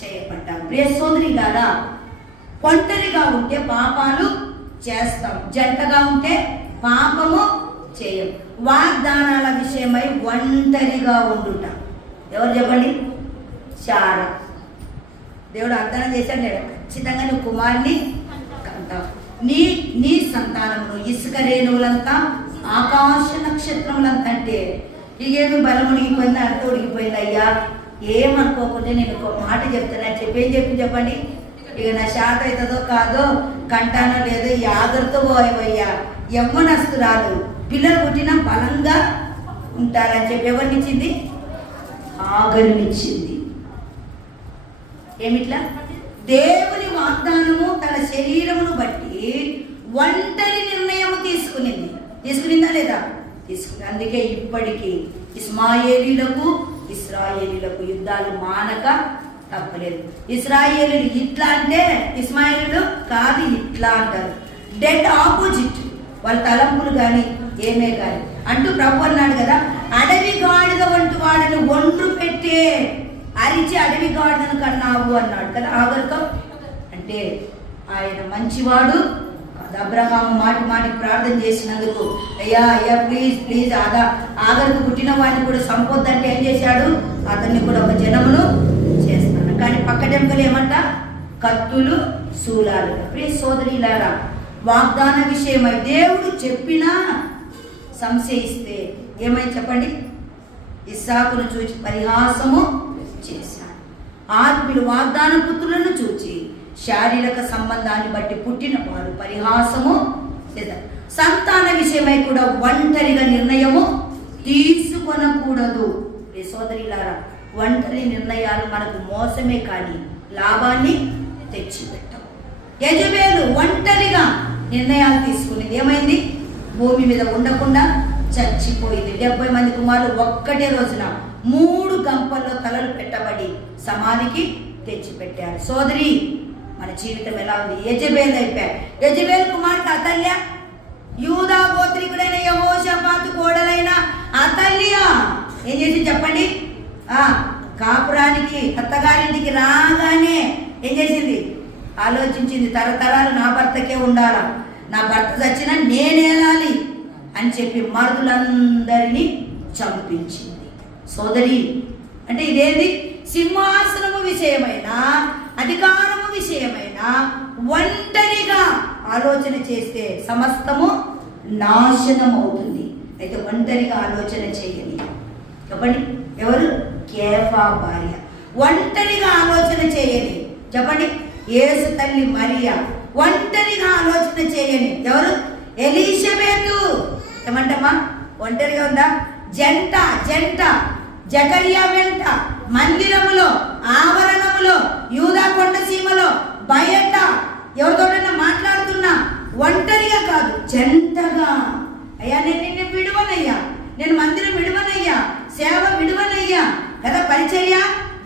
చేయబడ్డాం. ప్రియ సోదరి గారా, ఒంటరిగా ఉంటే పాపాలు చేస్తాం, జంటగా ఉంటే పాపము చేయం. వాగ్దానాల విషయమై ఒంటరిగా ఉండుట. ఎవరు చెప్పండి? శారా. దేవుడు వాగ్దానం చేశాడు లేడు? ఖచ్చితంగా నువ్వు కుమారుని కంటావు, నీ సంతానమును ఇసుక రేణువులంతా ఆకాశ నక్షత్రములంతా. అంటే ఇకేమి బలం ఉడిగిపోయిందా? అంత ఉడిగిపోయింది. అయ్యా ఏమనుకోకుంటే నేను ఒక మాట చెప్తున్నా. చెప్పండి. ఇక నా శాత అవుతుందో కాదో, కంటానో లేదో, ఈ ఆగరుతో పోయవయ్యా. యవ్వనస్తురాలు పిల్లలు పుట్టినా బలంగా ఉంటారని చెప్పి ఎవరినిచ్చింది? ఆగరునిచ్చింది. ఏమిట్లా? దేవుని వాగ్దానము తన శరీరమును బట్టి ఒంటరి నిర్ణయం తీసుకునిందా లేదా? తీసుకుంది. అందుకే ఇప్పటికీ ఇస్మాయేలీలకు ఇశ్రాయేలీలకు యుద్ధాలు మానక తప్పలేదు. ఇశ్రాయేలీలు ఇట్లా అంటే ఇస్మాయేలీలు కాదు ఇట్లా అంటారు. డెడ్ ఆపోజిట్ వాళ్ళ తలంపులు కానీ ఏమే కానీ అంటూ ప్రభు అన్నాడు కదా, అడవి గాడిద వంటి వాడిని ఒండ్రు పెట్టే అరిచి అడవి గాడిదను కన్నావు అన్నాడు కదా. ఆగరుతో అంటే ఆయన మంచివాడు. అబ్రహాము మాటికి ప్రార్థన చేసినందుకు, అయ్యా ప్లీజ్ ఆగరుకు పుట్టిన వాడిని కూడా సంపొద్దంటే ఏం చేశాడు? అతన్ని కూడా ఒక జనమును చేస్తాను. కానీ పక్కటెంకలు ఏమంట? కత్తులు శూలాలు. ప్రియ సోదరిలారా, వాగ్దాన విషయమై దేవుడు చెప్పినా సంశయిస్తే ఏమైంది చెప్పండి? ఇస్సాకును చూచి పరిహాసము చేశాడు. ఆత్మీయులు వాగ్దాన పుత్రులను చూచి శారీరక సంబంధాన్ని బట్టి పుట్టిన వారు పరిహాసము చేశారు. సంతాన విషయమై కూడా ఒంటరిగా నిర్ణయము తీసుకొనకూడదు. సోదరిలారా, ఒంటరి నిర్ణయాలు మనకు మోసమే కానీ లాభాన్ని తెచ్చిపెట్టవు. యెజబెలు ఒంటరిగా నిర్ణయాలు తీసుకునేది. ఏమైంది? భూమి మీద ఉండకుండా చచ్చిపోయింది. 70 మంది కుమారులు ఒక్కటే రోజున 3 గంపల్లో తలలు పెట్టబడి సమాధికి తెచ్చిపెట్టారు. సోదరి, మన జీవితం ఎలా ఉంది? యెజబెలు అయిపోయారు. యెజబెలు కుమార్తె అతల్య, యూదా గోత్రికుడైన యెహోషాపాతు కోడలైన అతల్య ఏం చేసి చెప్పండి? కాపురానికి అత్తగారింటికి రాగానే ఏం చేసింది? ఆలోచించింది, తరతరాలు నా భర్తకే ఉండాలా, నా భర్త చచ్చినా నేనేలాలి అని చెప్పి మరుదులందరినీ చంపించింది. సోదరి, అంటే ఇదేంది? సింహాసనము విషయమైన, అధికారము విషయమైన ఒంటరిగా ఆలోచన చేస్తే సమస్తము నాశనం అవుతుంది. అయితే ఒంటరిగా ఆలోచన చేయని చెప్పండి, ఎవరు? కేఫా భార్య. ఒంటరిగా ఆలోచన చేయని చెప్పండి, యేసు తల్లి మరియా. ఒంటరిగా ఆలోచన చేయని ఎవరు? ఎలిజబెతు. ఏమంటమ్మా? ఒంటరిగా ఉందా? జంట జకరియా వెంట, మందిరములో, ఆవరణములో, యూదా కొండ సీమలో, బయట ఎవరితోటైనా మాట్లాడుతున్నా ఒంటరిగా కాదు, జంటగా. అయ్యా నేను నిన్ను విడువనయ్యా, నేను మందిరం విడువనయ్యా, సేవ విడువనయ్యా కదా, పరిచర్య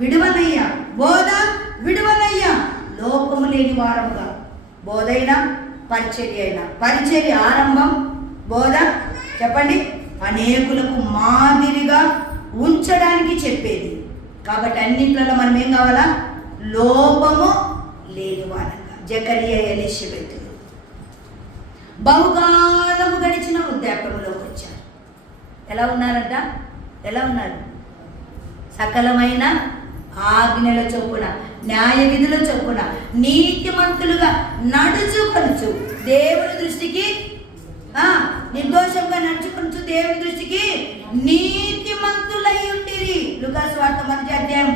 విడువనయ్యా, బోధ విడువనయ్యా. లోపము లేని వారముగా బోధైనా పరిచర్య అయినా, పరిచర్య ఆరంభం, బోధ చెప్పండి అనేకులకు మాదిరిగా ఉంచడానికి చెప్పేది. కాబట్టి అన్నింటిలో మనం ఏం కావాలా? లోపము లేని వారంగా. జకరియా, ఎలిజబెత్ బహుకాలము గడిచిన వృద్ధాప్యములోకి వచ్చారు. ఎలా ఉన్నారంట? ఎలా ఉన్నారు? సకలమైన ఆజ్ఞల చొప్పున, న్యాయ విధుల చొప్పున నీతిమంతులుగా నడుచుకొనుచు దేవుని దృష్టికి నిర్దోషంగా నడుచుకొనుచు దేవుని దృష్టికి నీతిమంతులై ఉండిరి. లూకా సువార్త 1వ అధ్యాయం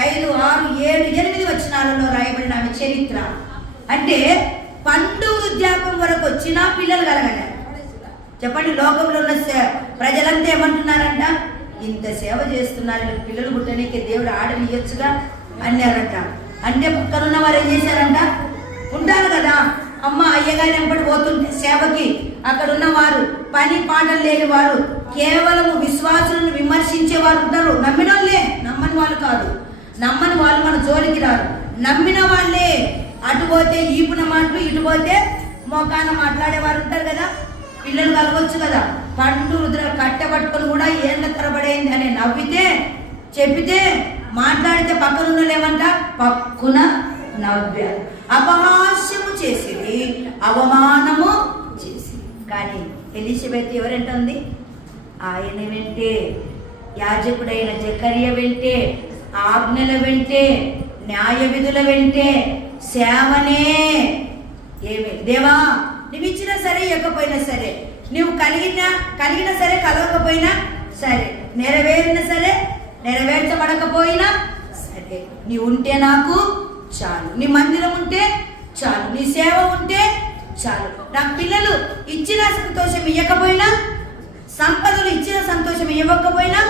5, 6, 7, 8 వచనాలలో రాయబడిన ఆమె చరిత్ర. అంటే పండు వృద్ధాప్యం వరకు వచ్చిన పిల్లలు కలగలరు. చెప్పండి, లోకంలో ఉన్న ప్రజలంతా ఏమంటున్నారంట? ఇంత సేవ చేస్తున్నారు, పిల్లలు పుట్టడానికి దేవుడు ఆడలు ఇవ్వచ్చుగా అన్నారంట. అంటే పక్కనున్న వారు ఏం చేశారంట? ఉంటారు కదా, అమ్మ అయ్యగారి వెంబడి పోతుంటే సేవకి, అక్కడ ఉన్న వారు పని పాటలు లేని వారు, కేవలము విశ్వాసులను విమర్శించేవారు ఉంటారు. నమ్మిన వాళ్ళే, నమ్మని వాళ్ళు కాదు. నమ్మని వాళ్ళు మన జోలికి రారు. నమ్మిన వాళ్ళే అటు పోతే ఈపున మాటలు, ఇటు పోతే మోకాన మాట్లాడేవారు ఉంటారు కదా. పిల్లలు కలగొచ్చు కదా, పండు రుద్ర కట్టబట్టుకొని కూడా ఏళ్ళ తరబడైంది అని నవ్వితే, చెప్పితే, మాట్లాడితే పక్కనున్న ఏమంట? పక్కున నవ్వారు. అపహాస్యము చేసేది, అవమానము చేసింది. కానీ ఎలిజబెత్ ఎవరంట ఉంది? ఆయన వెంటే, యాజకుడైన జకరియా వెంటే, ఆజ్ఞల వెంటే, న్యాయ విధుల వెంటే, సేవనే. ఏమి దేవా నువ్వు ఇచ్చినా సరే, ఇవ్వకపోయినా సరే, నువ్వు కలిగినా సరే, కలవకపోయినా సరే, నెరవేరినా సరే, నెరవేర్చబడకపోయినా సరే, నీ ఉంటే నాకు చాలు, నీ మందిరం ఉంటే చాలు, నీ సేవ ఉంటే చాలు. నాకు పిల్లలు ఇచ్చిన సంతోషం, ఇవ్వకపోయినా సంపదలు ఇచ్చిన సంతోషం, ఇవ్వకపోయినా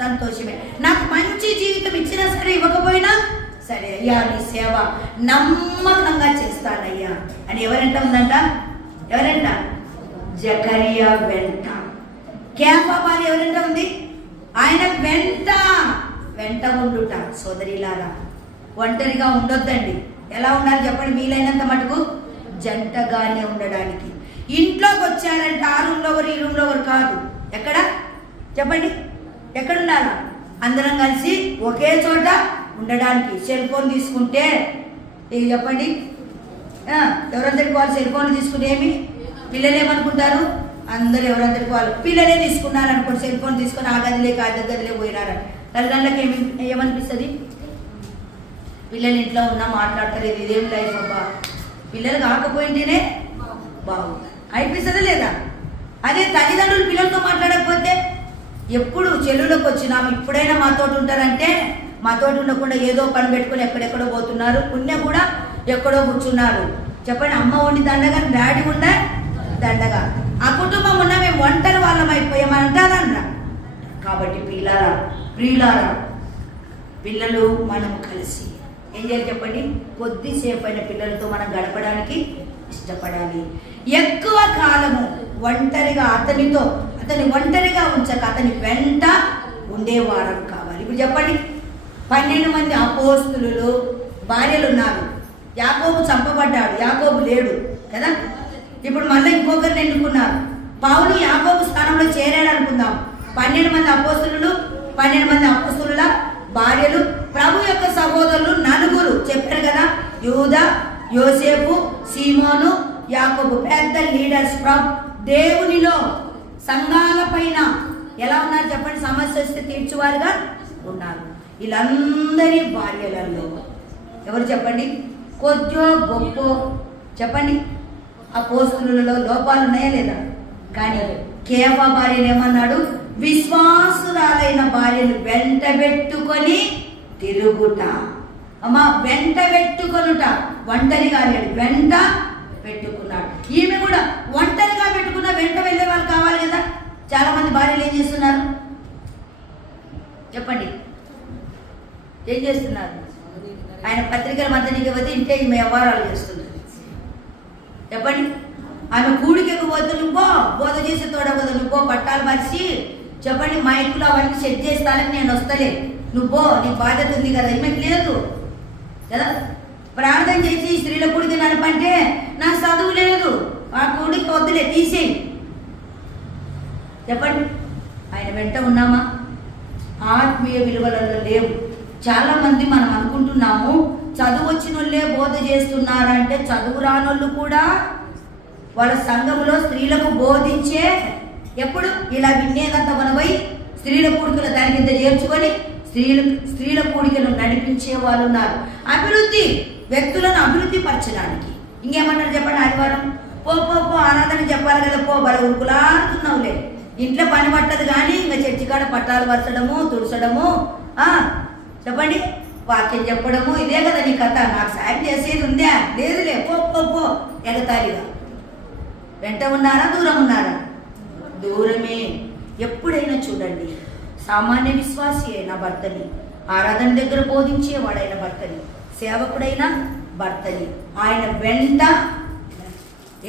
సంతోషమే. నాకు మంచి జీవితం ఇచ్చినా సరే, ఇవ్వకపోయినా సరే, అయ్యా నీ సేవ నమ్మకంగా చేస్తానయ్యా అని ఎవరంట ఉందంట? ఎవరంట? జకరియా వెంట. కేఫా భార్య ఎవరంట ఉంది? ఆయన వెంట ఉండుట. సోదరిలారా, ఒంటరిగా ఉండొద్దండి. ఎలా ఉండాలి చెప్పండి? వీలైనంత మటుకు జంటగానే ఉండడానికి. ఇంట్లోకి వచ్చారంటే ఆ రూమ్లో ఒకరు, ఈ రూమ్లో ఒకరు కాదు. ఎక్కడ చెప్పండి? ఎక్కడున్నారా? అందరం కలిసి ఒకే చోట ఉండడానికి. సెల్ ఫోన్ తీసుకుంటే ఇది చెప్పండి, ఎవరందరికి వాళ్ళు సెల్ ఫోన్లు తీసుకుంటే ఏమి? పిల్లలు ఏమనుకుంటారు? అందరూ ఎవరందరికి వాళ్ళు పిల్లలే తీసుకున్నారు అనుకోండి, సెల్ ఫోన్ తీసుకొని ఆ గదిలేక ఆ గదిలే పోయినారని తల్లిదండ్రులకు ఏమనిపిస్తుంది? పిల్లలు ఇంట్లో ఉన్నా మాట్లాడతారు, ఇదేం లైఫ్ అబ్బా, పిల్లలు కాకపోయింటేనే బాగుంది అనిపిస్తుందా లేదా? అదే తల్లిదండ్రులు పిల్లలతో మాట్లాడకపోతే, ఎప్పుడు చెల్లులోకి వచ్చినాము ఇప్పుడైనా మాతోటి ఉంటారంటే, మాతోటి ఉండకుండా ఏదో పని పెట్టుకొని ఎక్కడెక్కడో పోతున్నారు. పుణ్యం కూడా ఎక్కడో కూర్చున్నారు. చెప్పండి, అమ్మ ఉండి దండగా, డాడీ ఉండ దండగా, ఆ కుటుంబం ఉన్న మేము ఒంటరి వాళ్ళం అయిపోయామని అంటారన్నా. కాబట్టి ప్రియులారా, పిల్లలు మనం కలిసి ఏం చేయాలి చెప్పండి? కొద్దిసేపు అయిన పిల్లలతో మనం గడపడానికి ఇష్టపడాలి. ఎక్కువ కాలము ఒంటరిగా అతని ఒంటరిగా ఉంచక అతని వెంట ఉండేవారం కావాలి. ఇప్పుడు చెప్పండి, 12 మంది అపోస్తులు భార్యలు ఉన్నారు. యాకోబు చంపబడ్డాడు, యాకోబు లేడు కదా. ఇప్పుడు మళ్ళీ ఇంకొకరిని ఎన్నుకున్నారు. పౌలు యాకోబు స్థానంలో చేరాడు అనుకుందాం. 12 మంది అపోస్తులు, 12 మంది అపోస్తుల భార్యలు, ప్రభు యొక్క సహోదరులు 4 చెప్పారు కదా, యూదా, యోసేపు, సీమోను, యాకోబు పెద్ద లీడర్స్ ఫ్రమ్ దేవునిలో సంఘాల పైన ఎలా ఉన్నారు చెప్పండి? సమస్య వస్తే తీర్చువారుగా ఉన్నారు. వీళ్ళందరి భార్యలలో ఎవరు చెప్పండి? కొద్దో గొప్ప చెప్పండి. అపోస్తలులలో లోపాలు ఉన్నాయా లేదా? కానీ కేఫా భార్యను ఏమన్నాడు? విశ్వాసురాలైన భార్యను వెంటబెట్టుకొని తిరుగుట. అమ్మా, వెంట పెట్టుకొనుట, ఒంటరిగా లేడు, వెంట పెట్టుకున్నాడు. ఈమె కూడా ఒంటరిగా పెట్టుకున్న వెంట వెళ్ళే వాళ్ళు కావాలి కదా. చాలా మంది భార్యలు ఏం చేస్తున్నారు చెప్పండి? ఏం చేస్తున్నారు? ఆయన పత్రికల మధ్యనికి పోతే ఇంటే ఈమె వ్యవహారాలు చేస్తున్నారు. చెప్పండి. ఆమె కూడికి పోతే నువ్వు బోధ చేసి తోడబోదు, నువ్వు పట్టాలు పరిచి చెప్పండి మైకులు అవన్నీ సెట్ చేస్తానని నేను వస్తలే, నువ్వు నీ బాధ్యత ఉంది కదా. ఈమెకి లేదు కదా. ప్రార్థన చేసి స్త్రీల కూడికి నడపంటే నాకు చదువు లేదు, ఆ కూడికి వద్దులే తీసేయి చెప్పండి. ఆయన వెంట ఉన్నామా? ఆత్మీయ విలువలలో లేవు. చాలా మంది మనం అనుకుంటున్నాము చదువు వచ్చిన వాళ్ళే బోధ చేస్తున్నారంటే చదువు రానోళ్ళు కూడా వాళ్ళ సంఘంలో స్త్రీలకు బోధించే ఎప్పుడు ఇలా వినేదంతా మనపై స్త్రీల కూడికలు దాని కింద చేర్చుకొని స్త్రీల కూడికను నడిపించే వాళ్ళు ఉన్నారు. అభివృద్ధి, వ్యక్తులను అభివృద్ధి పరచడానికి. ఇంకేమన్నారు చెప్పండి? ఆదివారం పో పో పో ఆరాధన చెప్పాలి కదా, పో బల ఉరుకులాడుతున్నావులే, ఇంట్లో పని పట్టదు కానీ ఇంకా చర్చి కాడ పట్టాలు పరచడము, తుడచడము, చెప్పండి వాక్యం చెప్పడము, ఇదే కదా నీ కథ. నాకు సాయం చేసేది ఉందా? లేదులే, పో పో పో ఎగతాళిగా. వెంట ఉన్నారా? దూరం ఉన్నారా? దూరమే. ఎప్పుడైనా చూడండి, సామాన్య విశ్వాసి అయిన భర్తని, ఆరాధన దగ్గర బోధించేవాడైన భర్తని, సేవకుడైన భర్తని ఆయన వెంట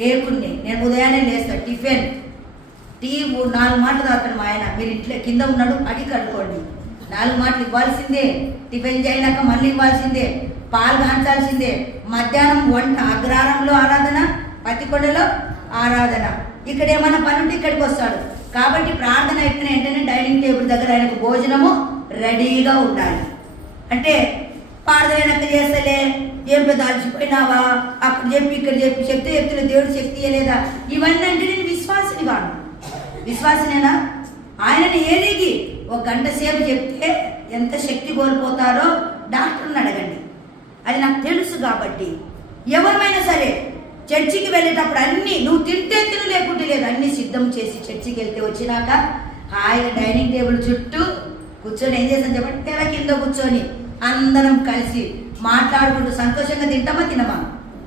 ఏకున్నే. నేను ఉదయాన్నే లేస్తాను, టిఫిన్ టీ 4 మాటలు తాగుతాను. మా ఆయన మీరు ఇంట్లో కింద ఉన్నాడు అడిగి కట్టుకోండి, 4 మాటలు ఇవ్వాల్సిందే, టిఫిన్ చేయనాక మళ్ళీ ఇవ్వాల్సిందే, పాలు కాంచాల్సిందే, మధ్యాహ్నం వంట, అగ్రహారంలో ఆరాధన, పత్తికొండలో ఆరాధన. ఇక్కడ ఏమన్నా పని ఉంటే ఇక్కడికి వస్తాడు. కాబట్టి ప్రార్థన అయిపోయిన వెంటనే డైనింగ్ టేబుల్ దగ్గర ఆయనకు భోజనము రెడీగా ఉండాలి. అంటే పాడదైనక్క చేస్తలే, ఏం పెద్ద అలసిపోయినావా, అక్కడ చెప్పి ఇక్కడ చెప్పి చెప్తే దేవుడు శక్తి ఇవ్వలేదా? ఇవన్నీ అంటే నేను విశ్వాసిని కాను. విశ్వాసినేనా? ఆయనని ఏదిగి 1 గంట సేపు చెప్తే ఎంత శక్తి కోల్పోతారో డాక్టర్ని అడగండి. అది నాకు తెలుసు. కాబట్టి ఎవరైనా సరే చర్చికి వెళ్ళేటప్పుడు అన్నీ నువ్వు తింటే తిను లేకుంటే లేదు, అన్నీ సిద్ధం చేసి చర్చికి వెళ్తే వచ్చినాక ఆయన డైనింగ్ టేబుల్ చుట్టూ కూర్చొని ఏం చేస్తాను చెప్పండి? తెర కింద కూర్చొని అందరం కలిసి మాట్లాడుకుంటూ సంతోషంగా తింటామా తినమా?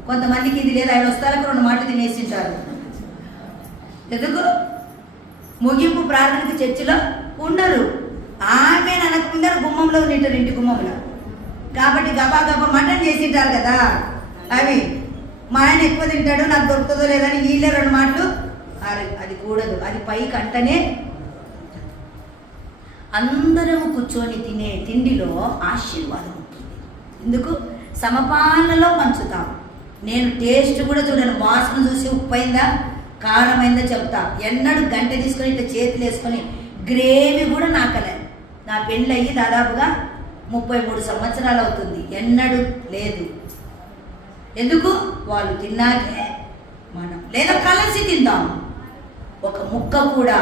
కొంతమందికి ఇది లేదు, ఆయన వస్తాలకు 2 మాటలు తినేసింటారు. ఎందుకు? ముగింపు ప్రార్థనకి చర్చిలో ఉండరు. ఆమె అనకుందరు గుమ్మంలో తింటారు, ఇంటి గుమ్మంలో. కాబట్టి గబా గబా మటన్ చేసింటారు కదా, అవి మా ఆయన ఎక్కువ తింటాడు, నాకు దొరుకుతుందో లేదని వీళ్ళే 2 మాటలు. అది కూడదు. అది పైకి అంటనే అందరము కూర్చొని తినే తిండిలో ఆశీర్వాదం ఉంటుంది. ఎందుకు? సమపాలలో పంచుతాం. నేను టేస్ట్ కూడా చూడను, వాసన చూసి ఉప్పైందా కారమైందా చెప్తా. ఎన్నడూ గంట తీసుకొని ఇట్లా చేతులు వేసుకొని గ్రేవీ కూడా నాకలే. నా పెళ్ళి దాదాపుగా 33 సంవత్సరాలు అవుతుంది, ఎన్నడూ లేదు. ఎందుకు? వాళ్ళు తిన్నాకే మనం లేదా కలిసి తిందాం. ఒక ముక్క కూడా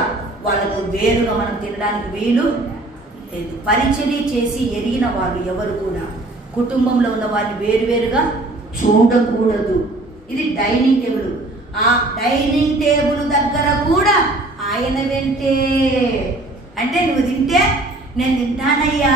వాళ్ళకు వేరుగా మనం తినడానికి వీలు లేదు. పరిచర్య చేసి ఎరిగిన వాళ్ళు ఎవరు కూడా కుటుంబంలో ఉన్న వాళ్ళని వేరువేరుగా చూడకూడదు. ఇది డైనింగ్ టేబుల్. ఆ డైనింగ్ టేబుల్ దగ్గర కూడా ఆయన వెంటే. అంటే నువ్వు తింటే నేను తింటానయ్యా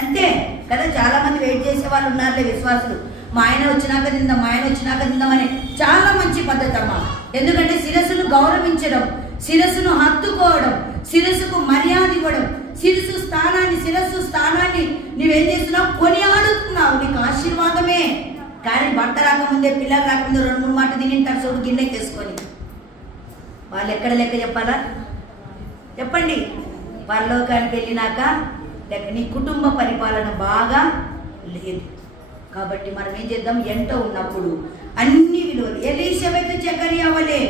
అంతే కదా. చాలా మంది వెయిట్ చేసే వాళ్ళు ఉన్నారులే విశ్వాసులు. మా ఆయన వచ్చినాక తిందాం, మా ఆయన వచ్చినాక తిందామని చాలా మంచి పద్ధతి అమ్మా. ఎందుకంటే శిరస్సును గౌరవించడం, శిరస్సును హత్తుకోవడం, శిరస్సుకు మర్యాద ఇవ్వడం, శిరస్సు స్థానాన్ని నువ్వేం చేస్తున్నావు? కొనియాడుతున్నావు. నీకు ఆశీర్వాదమే. కానీ భర్త రాకముందే, పిల్లలు రాకముందే 2-3 మాటలు తినింటారు చూడు గిన్నెకేసుకొని. వాళ్ళు ఎక్కడ లెక్క చెప్పాలా చెప్పండి? పరలోకానికి వెళ్ళినాక లెక్క. నీ కుటుంబ పరిపాలన బాగా లేదు. కాబట్టి మనం ఏం చేద్దాం? ఎంట ఉన్నప్పుడు అన్ని విలువలు. ఎలీషబెత్ జకరియా వలె,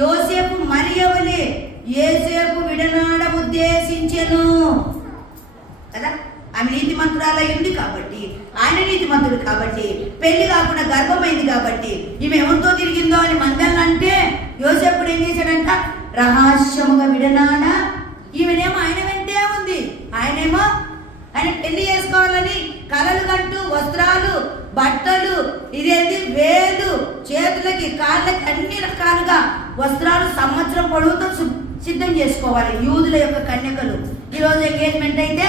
యోసేపు మరియ వలె యోసేపు విడనాడ ఉద్దేశించెను కదా. ఆమె నీతిమంతురాలై ఉంది కాబట్టి ఆయన నీతిమంతుడు కాబట్టి, పెళ్లి కాకుండా గర్భమైంది కాబట్టి ఈమె ఎవరితో తిరిగిందో అని మందలను అంటే యోసేపుడు ఏం చేశాడంట? రహస్యముగా విడనాడా ఈమెనేమో ఆయన వెంటే ఉంది. ఆయనేమో ఆయన పెళ్లి చేసుకోవాలని కలలు కంటూ వస్త్రాలు, బట్టలు, ఇదేంటి వేలు, చేతులకి, కాళ్ళకి అన్ని రకాలుగా వస్త్రాలు సంవత్సరం పొడవుతో సిద్ధం చేసుకోవాలి యూదుల యొక్క కన్యకలు. ఈరోజు ఎంగేజ్మెంట్ అయితే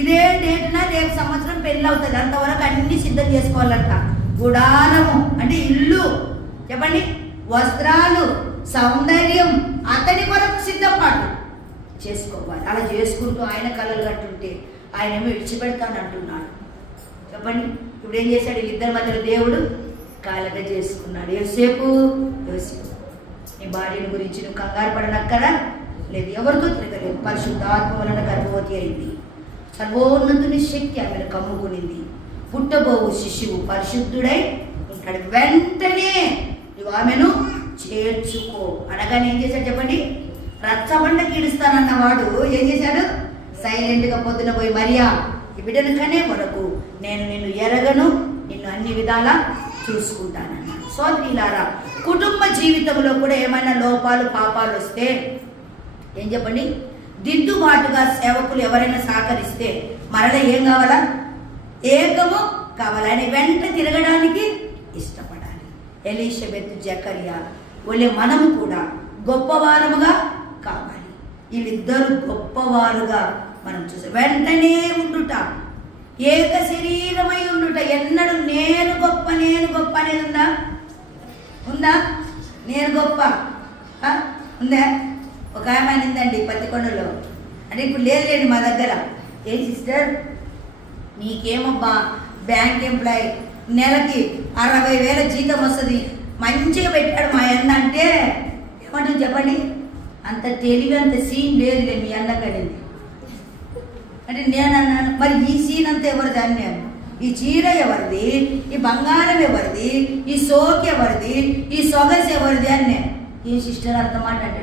ఇదే డేట్న రేపు సంవత్సరం పెళ్ళి అవుతుంది. అంతవరకు అన్ని సిద్ధం చేసుకోవాలంట. గుడారము అంటే ఇల్లు, చెప్పండి, వస్త్రాలు, సౌందర్యం, అతని కొరకు సిద్ధపాటు చేసుకోవాలి. అలా చేసుకుంటూ ఆయన కలలు కట్టుంటే ఆయనేమో విడిచిపెడతానంటున్నాడు. చెప్పండి, ఇప్పుడు ఏం చేశాడు? వీళ్ళిద్దరి మధ్యలో దేవుడు కాలగా చేసుకున్నాడు. యోసేపు నీ భార్యను గురించి నువ్వు కంగారు పడనక్కరా లేదు, ఎవరితో తిరగలేదు. పరిశుద్ధాత్మ వలన గర్భవతి అయింది. సర్వోన్నతుని శక్తి ఆమెను కమ్ముకునింది. పుట్టబోవు శిశువు పరిశుద్ధుడై ఉంటాడు. వెంటనే నువ్వు ఆమెను చేర్చుకో అనగానే ఏం చేశాడు చెప్పండి? రచ్చబండ కీడుస్తానన్నవాడు ఏం చేశాడు? సైలెంట్గా పొద్దున పోయి, మరియా, ఈ బిడ్డను కనే వరకు నేను నిన్ను ఎరగను, నిన్ను అన్ని విధాలా చూసుకుంటానన్నాడు. సోదరులారా, కుటుంబ జీవితంలో కూడా ఏమైనా లోపాలు, పాపాలు వస్తే ఏం చెప్పండి? దిద్దుబాటుగా సేవకులు ఎవరైనా సహకరిస్తే మరలా ఏం కావాలా? ఏకము కావాలి. ఆయన వెంట తిరగడానికి ఇష్టపడాలి. ఎలీషబెత్, జకరియా వాళ్ళే మనము కూడా గొప్పవారముగా కావాలి. వీళ్ళిద్దరూ గొప్పవారుగా మనం చూసాం. వెంటనే ఉండుట, ఏక శరీరమై ఉండుట. ఎన్నడూ నేను గొప్ప అనేది ఉందా? నేను గొప్ప ఉందా? ఒక ఆమె అనిందండి పత్తికొండలో, అంటే ఇప్పుడు లేదులేండి మా దగ్గర. ఏ సిస్టర్, నీకేమబ్బా బ్యాంక్ ఎంప్లాయ్, నెలకి 60,000 జీతం వస్తుంది, మంచిగా పెట్టాడు మా అన్న అంటే ఏమంటుంది చెప్పండి? అంత తెలివి, అంత సీన్ లేదులే మీ అన్నకడింది అంటే నేను అన్నాను. మరి ఈ సీన్ అంతా ఎవరిది అన్నాను? ఈ చీర ఎవరిది? ఈ బంగారం ఎవరిది? ఈ సోకి ఎవరిది? ఈ సొగసు ఎవరిది అన్నాను. ఈ సిస్టర్ అర్థమాట అంటే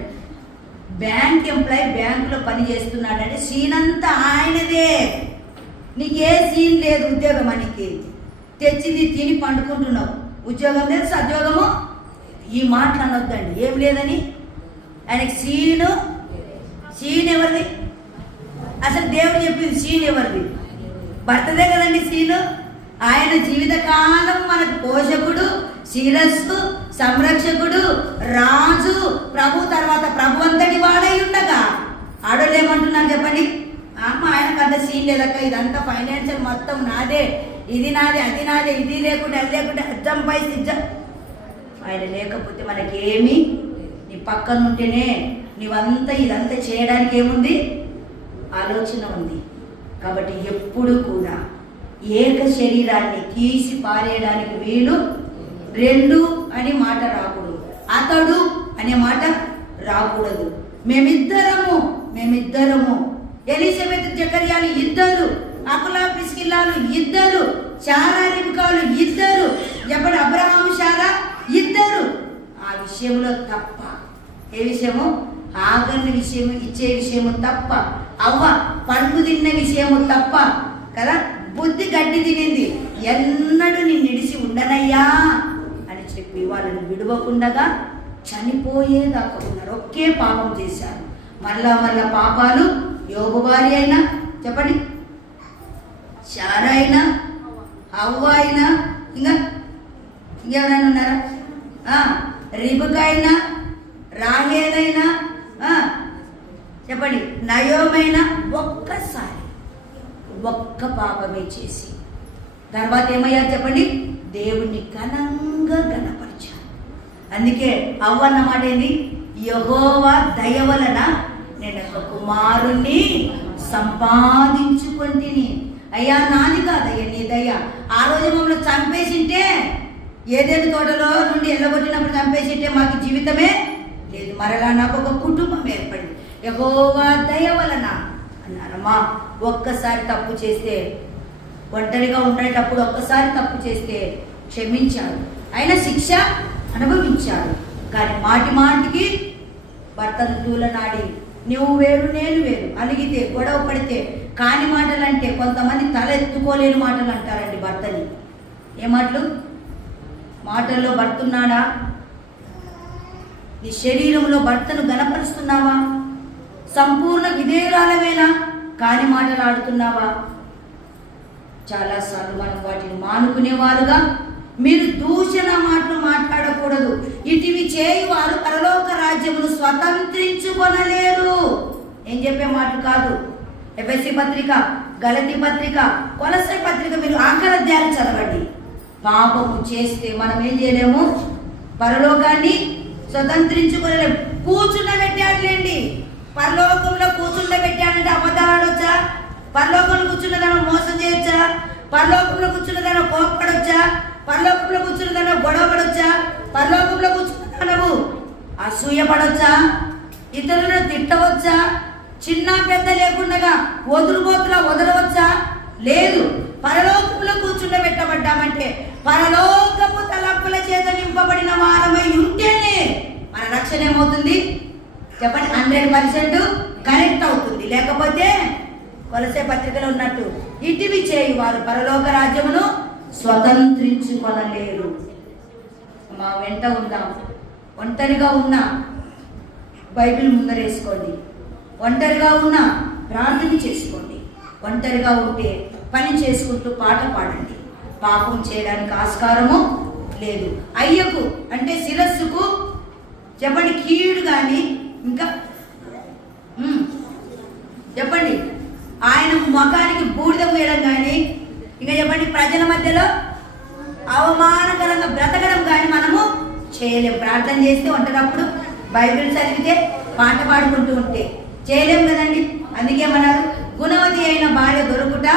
బ్యాంక్ ఎంప్లాయ్ బ్యాంకులో పని చేస్తున్నాడంటే సీన్ అంతా ఆయనదే. నీకే సీన్ లేదు. ఉద్యోగం మనకి తెచ్చిది తిని పండుకుంటున్నావు. ఉద్యోగం లేదు, సద్యోగము. ఈ మాటలు అనొద్దండి, ఏం లేదని. ఆయనకి సీన్ ఎవరిది? అసలు దేవుడు చెప్పింది సీన్ ఎవరిది? భర్తదే కదండి సీను. ఆయన జీవితకాలం మనకు పోషకుడు, శిరస్సు, సంరక్షకుడు, రాజు, ప్రభు తర్వాత ప్రభు అంతటి వాడై ఉండగా ఆడోళ్ళు ఏమంటున్నారు చెప్పండి? అమ్మ ఆయనకు అంత సీన్ లేదక్క, ఇదంతా ఫైనాన్షియల్ మొత్తం నాదే, ఇది నాదే, అది నాదే, ఇది లేకుంటే అది లేకుంటే అద్దం పై సిద్ధం. ఆయన లేకపోతే మనకేమి, నీ పక్కన ఉంటేనే నీవంతా ఇదంతా చేయడానికి ఏముంది? ఆలోచన ఉంది. కాబట్టి ఎప్పుడు కూడా ఏక శరీరాన్ని తీసి పారేయడానికి వీలు. రెండు అని మాట రాకూడదు, అతడు అనే మాట రాకూడదు. మేమిద్దరము ఎలిజబెత్, జకర్యాలు ఇద్దరు, అకులా, ప్రిస్కిల్లాలు ఇద్దరు, శారా, రిబ్కాలు ఇద్దరు, ఎప్పుడు అబ్రహాము, శారా ఇద్దరు. ఆ విషయంలో తప్ప, ఏ విషయము? ఆగని విషయము, ఇచ్చే విషయము తప్ప, అవ్వ పండు తిన్న విషయము తప్ప కదా. బుద్ధి గడ్డి తినింది, ఎన్నడూ నిన్ను నిడిచి ఉండనయ్యా అని చెప్పి వాళ్ళని విడవకుండగా చనిపోయేదాకా ఉన్నారు. ఒకే పాపం చేశారు. మరలా పాపాలు. యోబు భార్య అయినా చెప్పండి, శారా అయినా, అవ్వ అయినా, ఇంకెవరైనా ఉన్నారా? రిబకా అయినా, రాహేలైనా, చెప్పండి, నయోమైనా ఒక్కసారి ఒక్క పాపమే చేసి తర్వాత ఏమయ్యారు చెప్పండి? దేవుణ్ణి ఘనంగా గణపరిచారు. అందుకే అవ్వ అన్నమాట ఏంది? యెహోవా దయ వలన నేను ఒక కుమారుణ్ణి సంపాదించుకుంటుని. అయ్యా నాది కాదయ్యా నీ దయ. ఆ రోజు మమ్మల్ని చంపేసింటే, ఏదేని తోటలో నుండి ఎల్లగొట్టినప్పుడు చంపేసింటే మాకు జీవితమే లేదు. మరలా నాకు ఒక కుటుంబం ఏర్పడింది. యెహోవా దయ వలన అన్నారమ్మా. ఒక్కసారి తప్పు చేస్తే, ఒంటరిగా ఉండేటప్పుడు ఒక్కసారి తప్పు చేస్తే క్షమించాడు. ఆయన శిక్ష అనుభవించాడు. కానీ మాటి మాటికి భర్తను తూలనాడి, నువ్వు వేరు నేను వేరు, అలిగితే, గొడవ పడితే, కాని మాటలు అంటే కొంతమంది తల ఎత్తుకోలేని మాటలు అంటారండి భర్తని. ఏ మాటలు? మాటల్లో భర్త ఉన్నాడా? నీ శరీరంలో భర్తను గణపరుస్తున్నావా? సంపూర్ణ విధేయురాలవేనా? కాని మాటలు ఆడుతున్నావా? చాలాసార్లు మనం వాటిని మానుకునేవారుగా, మీరు దూషణ మాటలు మాట్లాడకూడదు, ఇటివి చేయువారు పరలోక రాజ్యమును స్వతంత్రించుకొనలేరు. ఏం చెప్పే మాట కాదు. ఎఫెసీ పత్రిక, గలతీ పత్రిక, కొలస్సీ పత్రిక మీరు ఆఖరి అధ్యాయాలు చదవండి. పాపము చేస్తే మనం ఏం చేయలేము? పరలోకాన్ని స్వతంత్రించుకోలేము. కూర్చుండబెట్టాడులేండి, పరలోకంలో కూర్చుండబెట్టాడంటే అబద్ధాలు ఆడొచ్చా? పరలోకంలో కూర్చున్నదాన్ని మోసం చేయొచ్చా? పరలోకంలో కూర్చున్నదాన్ని కోపపడొచ్చా? పరలోకంలో కూర్చున్నదాన్ని గొడవ పడొచ్చా? పరలోకంలో కూర్చున్నదానవు అసూయపడొచ్చా? ఇతరులను తిట్టవచ్చా? చిన్న పెద్ద లేకుండా వదులుబోతులా వదలవచ్చా? లేదు. పరలోకంలో కూర్చుండబెట్టబడ్డామంటే పరలోకపు తలంపుల చేత నింపబడిన వారమై ఉంటేనే మన రక్షణ ఏమవుతుంది చెప్పండి? 100% కరెక్ట్ అవుతుంది. లేకపోతే కొలస్సీ పత్రికలో ఉన్నట్టు ఇటివి చేయి వారు పరలోక రాజ్యమును స్వతంత్రించుకొనలేరు. మా వెంట ఉందాం. ఒంటరిగా ఉన్నా బైబిల్ ముందరేసుకోండి. ఒంటరిగా ఉన్నా ప్రార్థన చేసుకోండి. ఒంటరిగా ఉంటే పని చేసుకుంటూ పాట పాడండి. పాపం చేయడానికి ఆస్కారము లేదు. అయ్యకు అంటే శిరస్సుకు చెప్పండి కీడు కానీ, ఇంకా చెప్పండి ఆయన ముఖానికి బూడిద వేయడం కానీ, ఇంకా చెప్పండి ప్రజల మధ్యలో అవమానకరంగా బ్రతకడం కానీ మనము చేయలేం. ప్రార్థన చేస్తే ఒంటరిప్పుడు బైబిల్ చదివితే పాట పాడుకుంటూ ఉంటే చేయలేం కదండి. అందుకే మన్నారు గుణవతి అయిన భార్య దొరుకుట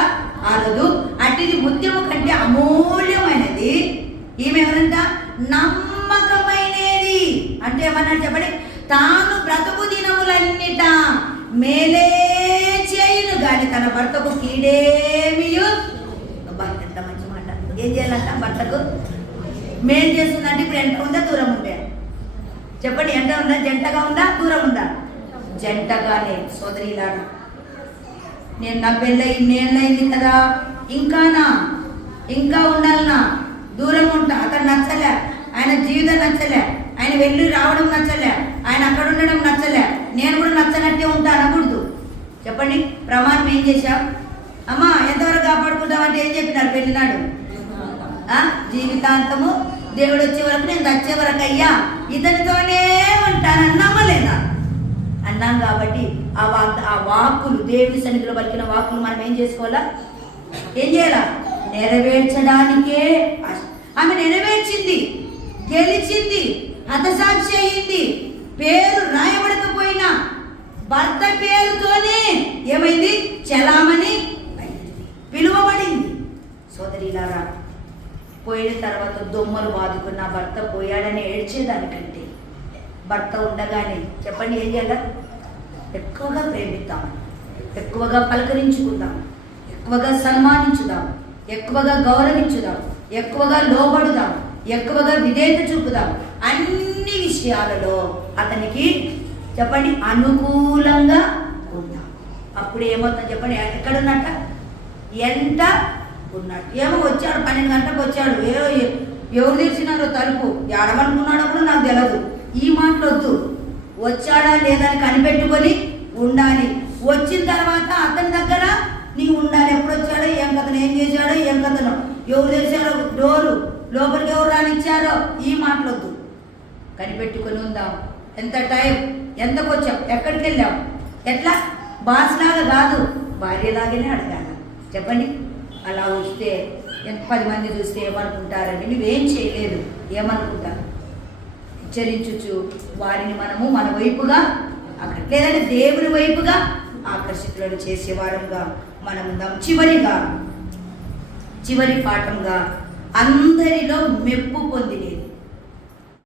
ఆరదు, అట్టిది ముత్యము కంటే అమూల్యమైనది. ఈమె ఎవరంట? నమ్మకమైనది. అంటే ఏమన్నారు చెప్పండి? తాను బ్రతుకు దినములన్నిట మేలే చేయును గాని తన భర్తకు కీడేమియు. ఎంత మంచి మాట. ఏం చేయాలంట? భర్తకు మేలు చేస్తుందంటే ఇప్పుడు ఎంత ఉందా దూరం ఉందా చెప్పండి? ఎంత ఉందా? జంటగా ఉందా దూరం ఉందా? జంటగానే. సోదరిలారా, నేను నా పెళ్ళి ఇన్నేళ్ళయింది కదా, ఇంకా ఉండాలనా? దూరం ఉంటా. అతను నచ్చలే, ఆయన జీవితం నచ్చలే, ఆయన వెళ్ళి రావడం నచ్చలే, ఆయన అక్కడ ఉండడం నచ్చలే, నేను కూడా నచ్చనట్టే ఉంటా అనకూడదు. చెప్పండి, ప్రమాణం ఏం చేశాం? అమ్మా ఎంతవరకు కాపాడుకుంటామంటే ఏం చెప్పినారు పెళ్ళినాడు? జీవితాంతము దేవుడు వచ్చే వరకు, నేను వచ్చే వరకు అయ్యా ఇతనితోనే ఉంటానన్నామా లేదా? అన్నాం. కాబట్టి ఆ వాక్కులు, దేవుడి సన్నిధిలో పలికిన వాక్కులు మనం ఏం చేసుకోవాలా? ఏం చేయాలా? నెరవేర్చడానికే. ఆమె నెరవేర్చింది, గెలిచింది, హతసాక్షి అయింది. పేరు రాయబడకపోయినా భర్త పేరుతోనే ఏమైంది? చలామణి పిలువబడింది. సోదరిలారా, పోయిన తర్వాత దొమ్మలు బాదుకున్న భర్త పోయాడని ఏడ్చేదానికంటే భర్త ఉండగానే చెప్పండి ఏం చేయాలి? ఎక్కువగా ప్రేమిద్దాం, ఎక్కువగా పలకరించుకుందాం, ఎక్కువగా సన్మానించుదాం, ఎక్కువగా గౌరవించుదాం, ఎక్కువగా లోబడుదాం, ఎక్కువగా విధేయత చూపుదాం. అన్ని విషయాలలో అతనికి చెప్పండి అనుకూలంగా ఉందాం. అప్పుడు ఏమవుతుందో చెప్పండి? ఎక్కడున్నట్ట? ఎంత ఉన్నట్టు. ఏమో వచ్చాడు, 12 గంటలకు వచ్చాడు, ఎవరు తెచ్చినారో తలుపు, ఏడమనుకున్నాడో కూడా నాకు తెలియదు. ఈ మాటలొద్దు. వచ్చాడా లేదా అని కనిపెట్టుకొని ఉండాలి. వచ్చిన తర్వాత అతని దగ్గర నీ ఉండాలి. ఎప్పుడు వచ్చాడో, ఏం కథను, ఏం చేశాడో, ఏం కథను, ఎవరు తెచ్చారో, డోరు లోపలికి ఎవరు రానిచ్చారో, ఈ మాటలొద్దు. కనిపెట్టుకొని ఉందాం. ఎంత టైం, ఎంతకు వచ్చాం, ఎక్కడికి వెళ్ళాం, ఎట్లా బాస్ లాగా కాదు, భార్యలాగానే అడగాల. చెప్పండి, అలా వస్తే 10 మంది చూస్తే ఏమనుకుంటారని నువ్వేం చేయలేదు, ఏమనుకుంటారు? హెచ్చరించుచు వారిని మనము మన వైపుగా లేదంటే దేవుని వైపుగా ఆకర్షితులను చేసేవారంగా మనం ఉందాం. చివరి పాఠంగా అందరిలో మెప్పు పొందినది.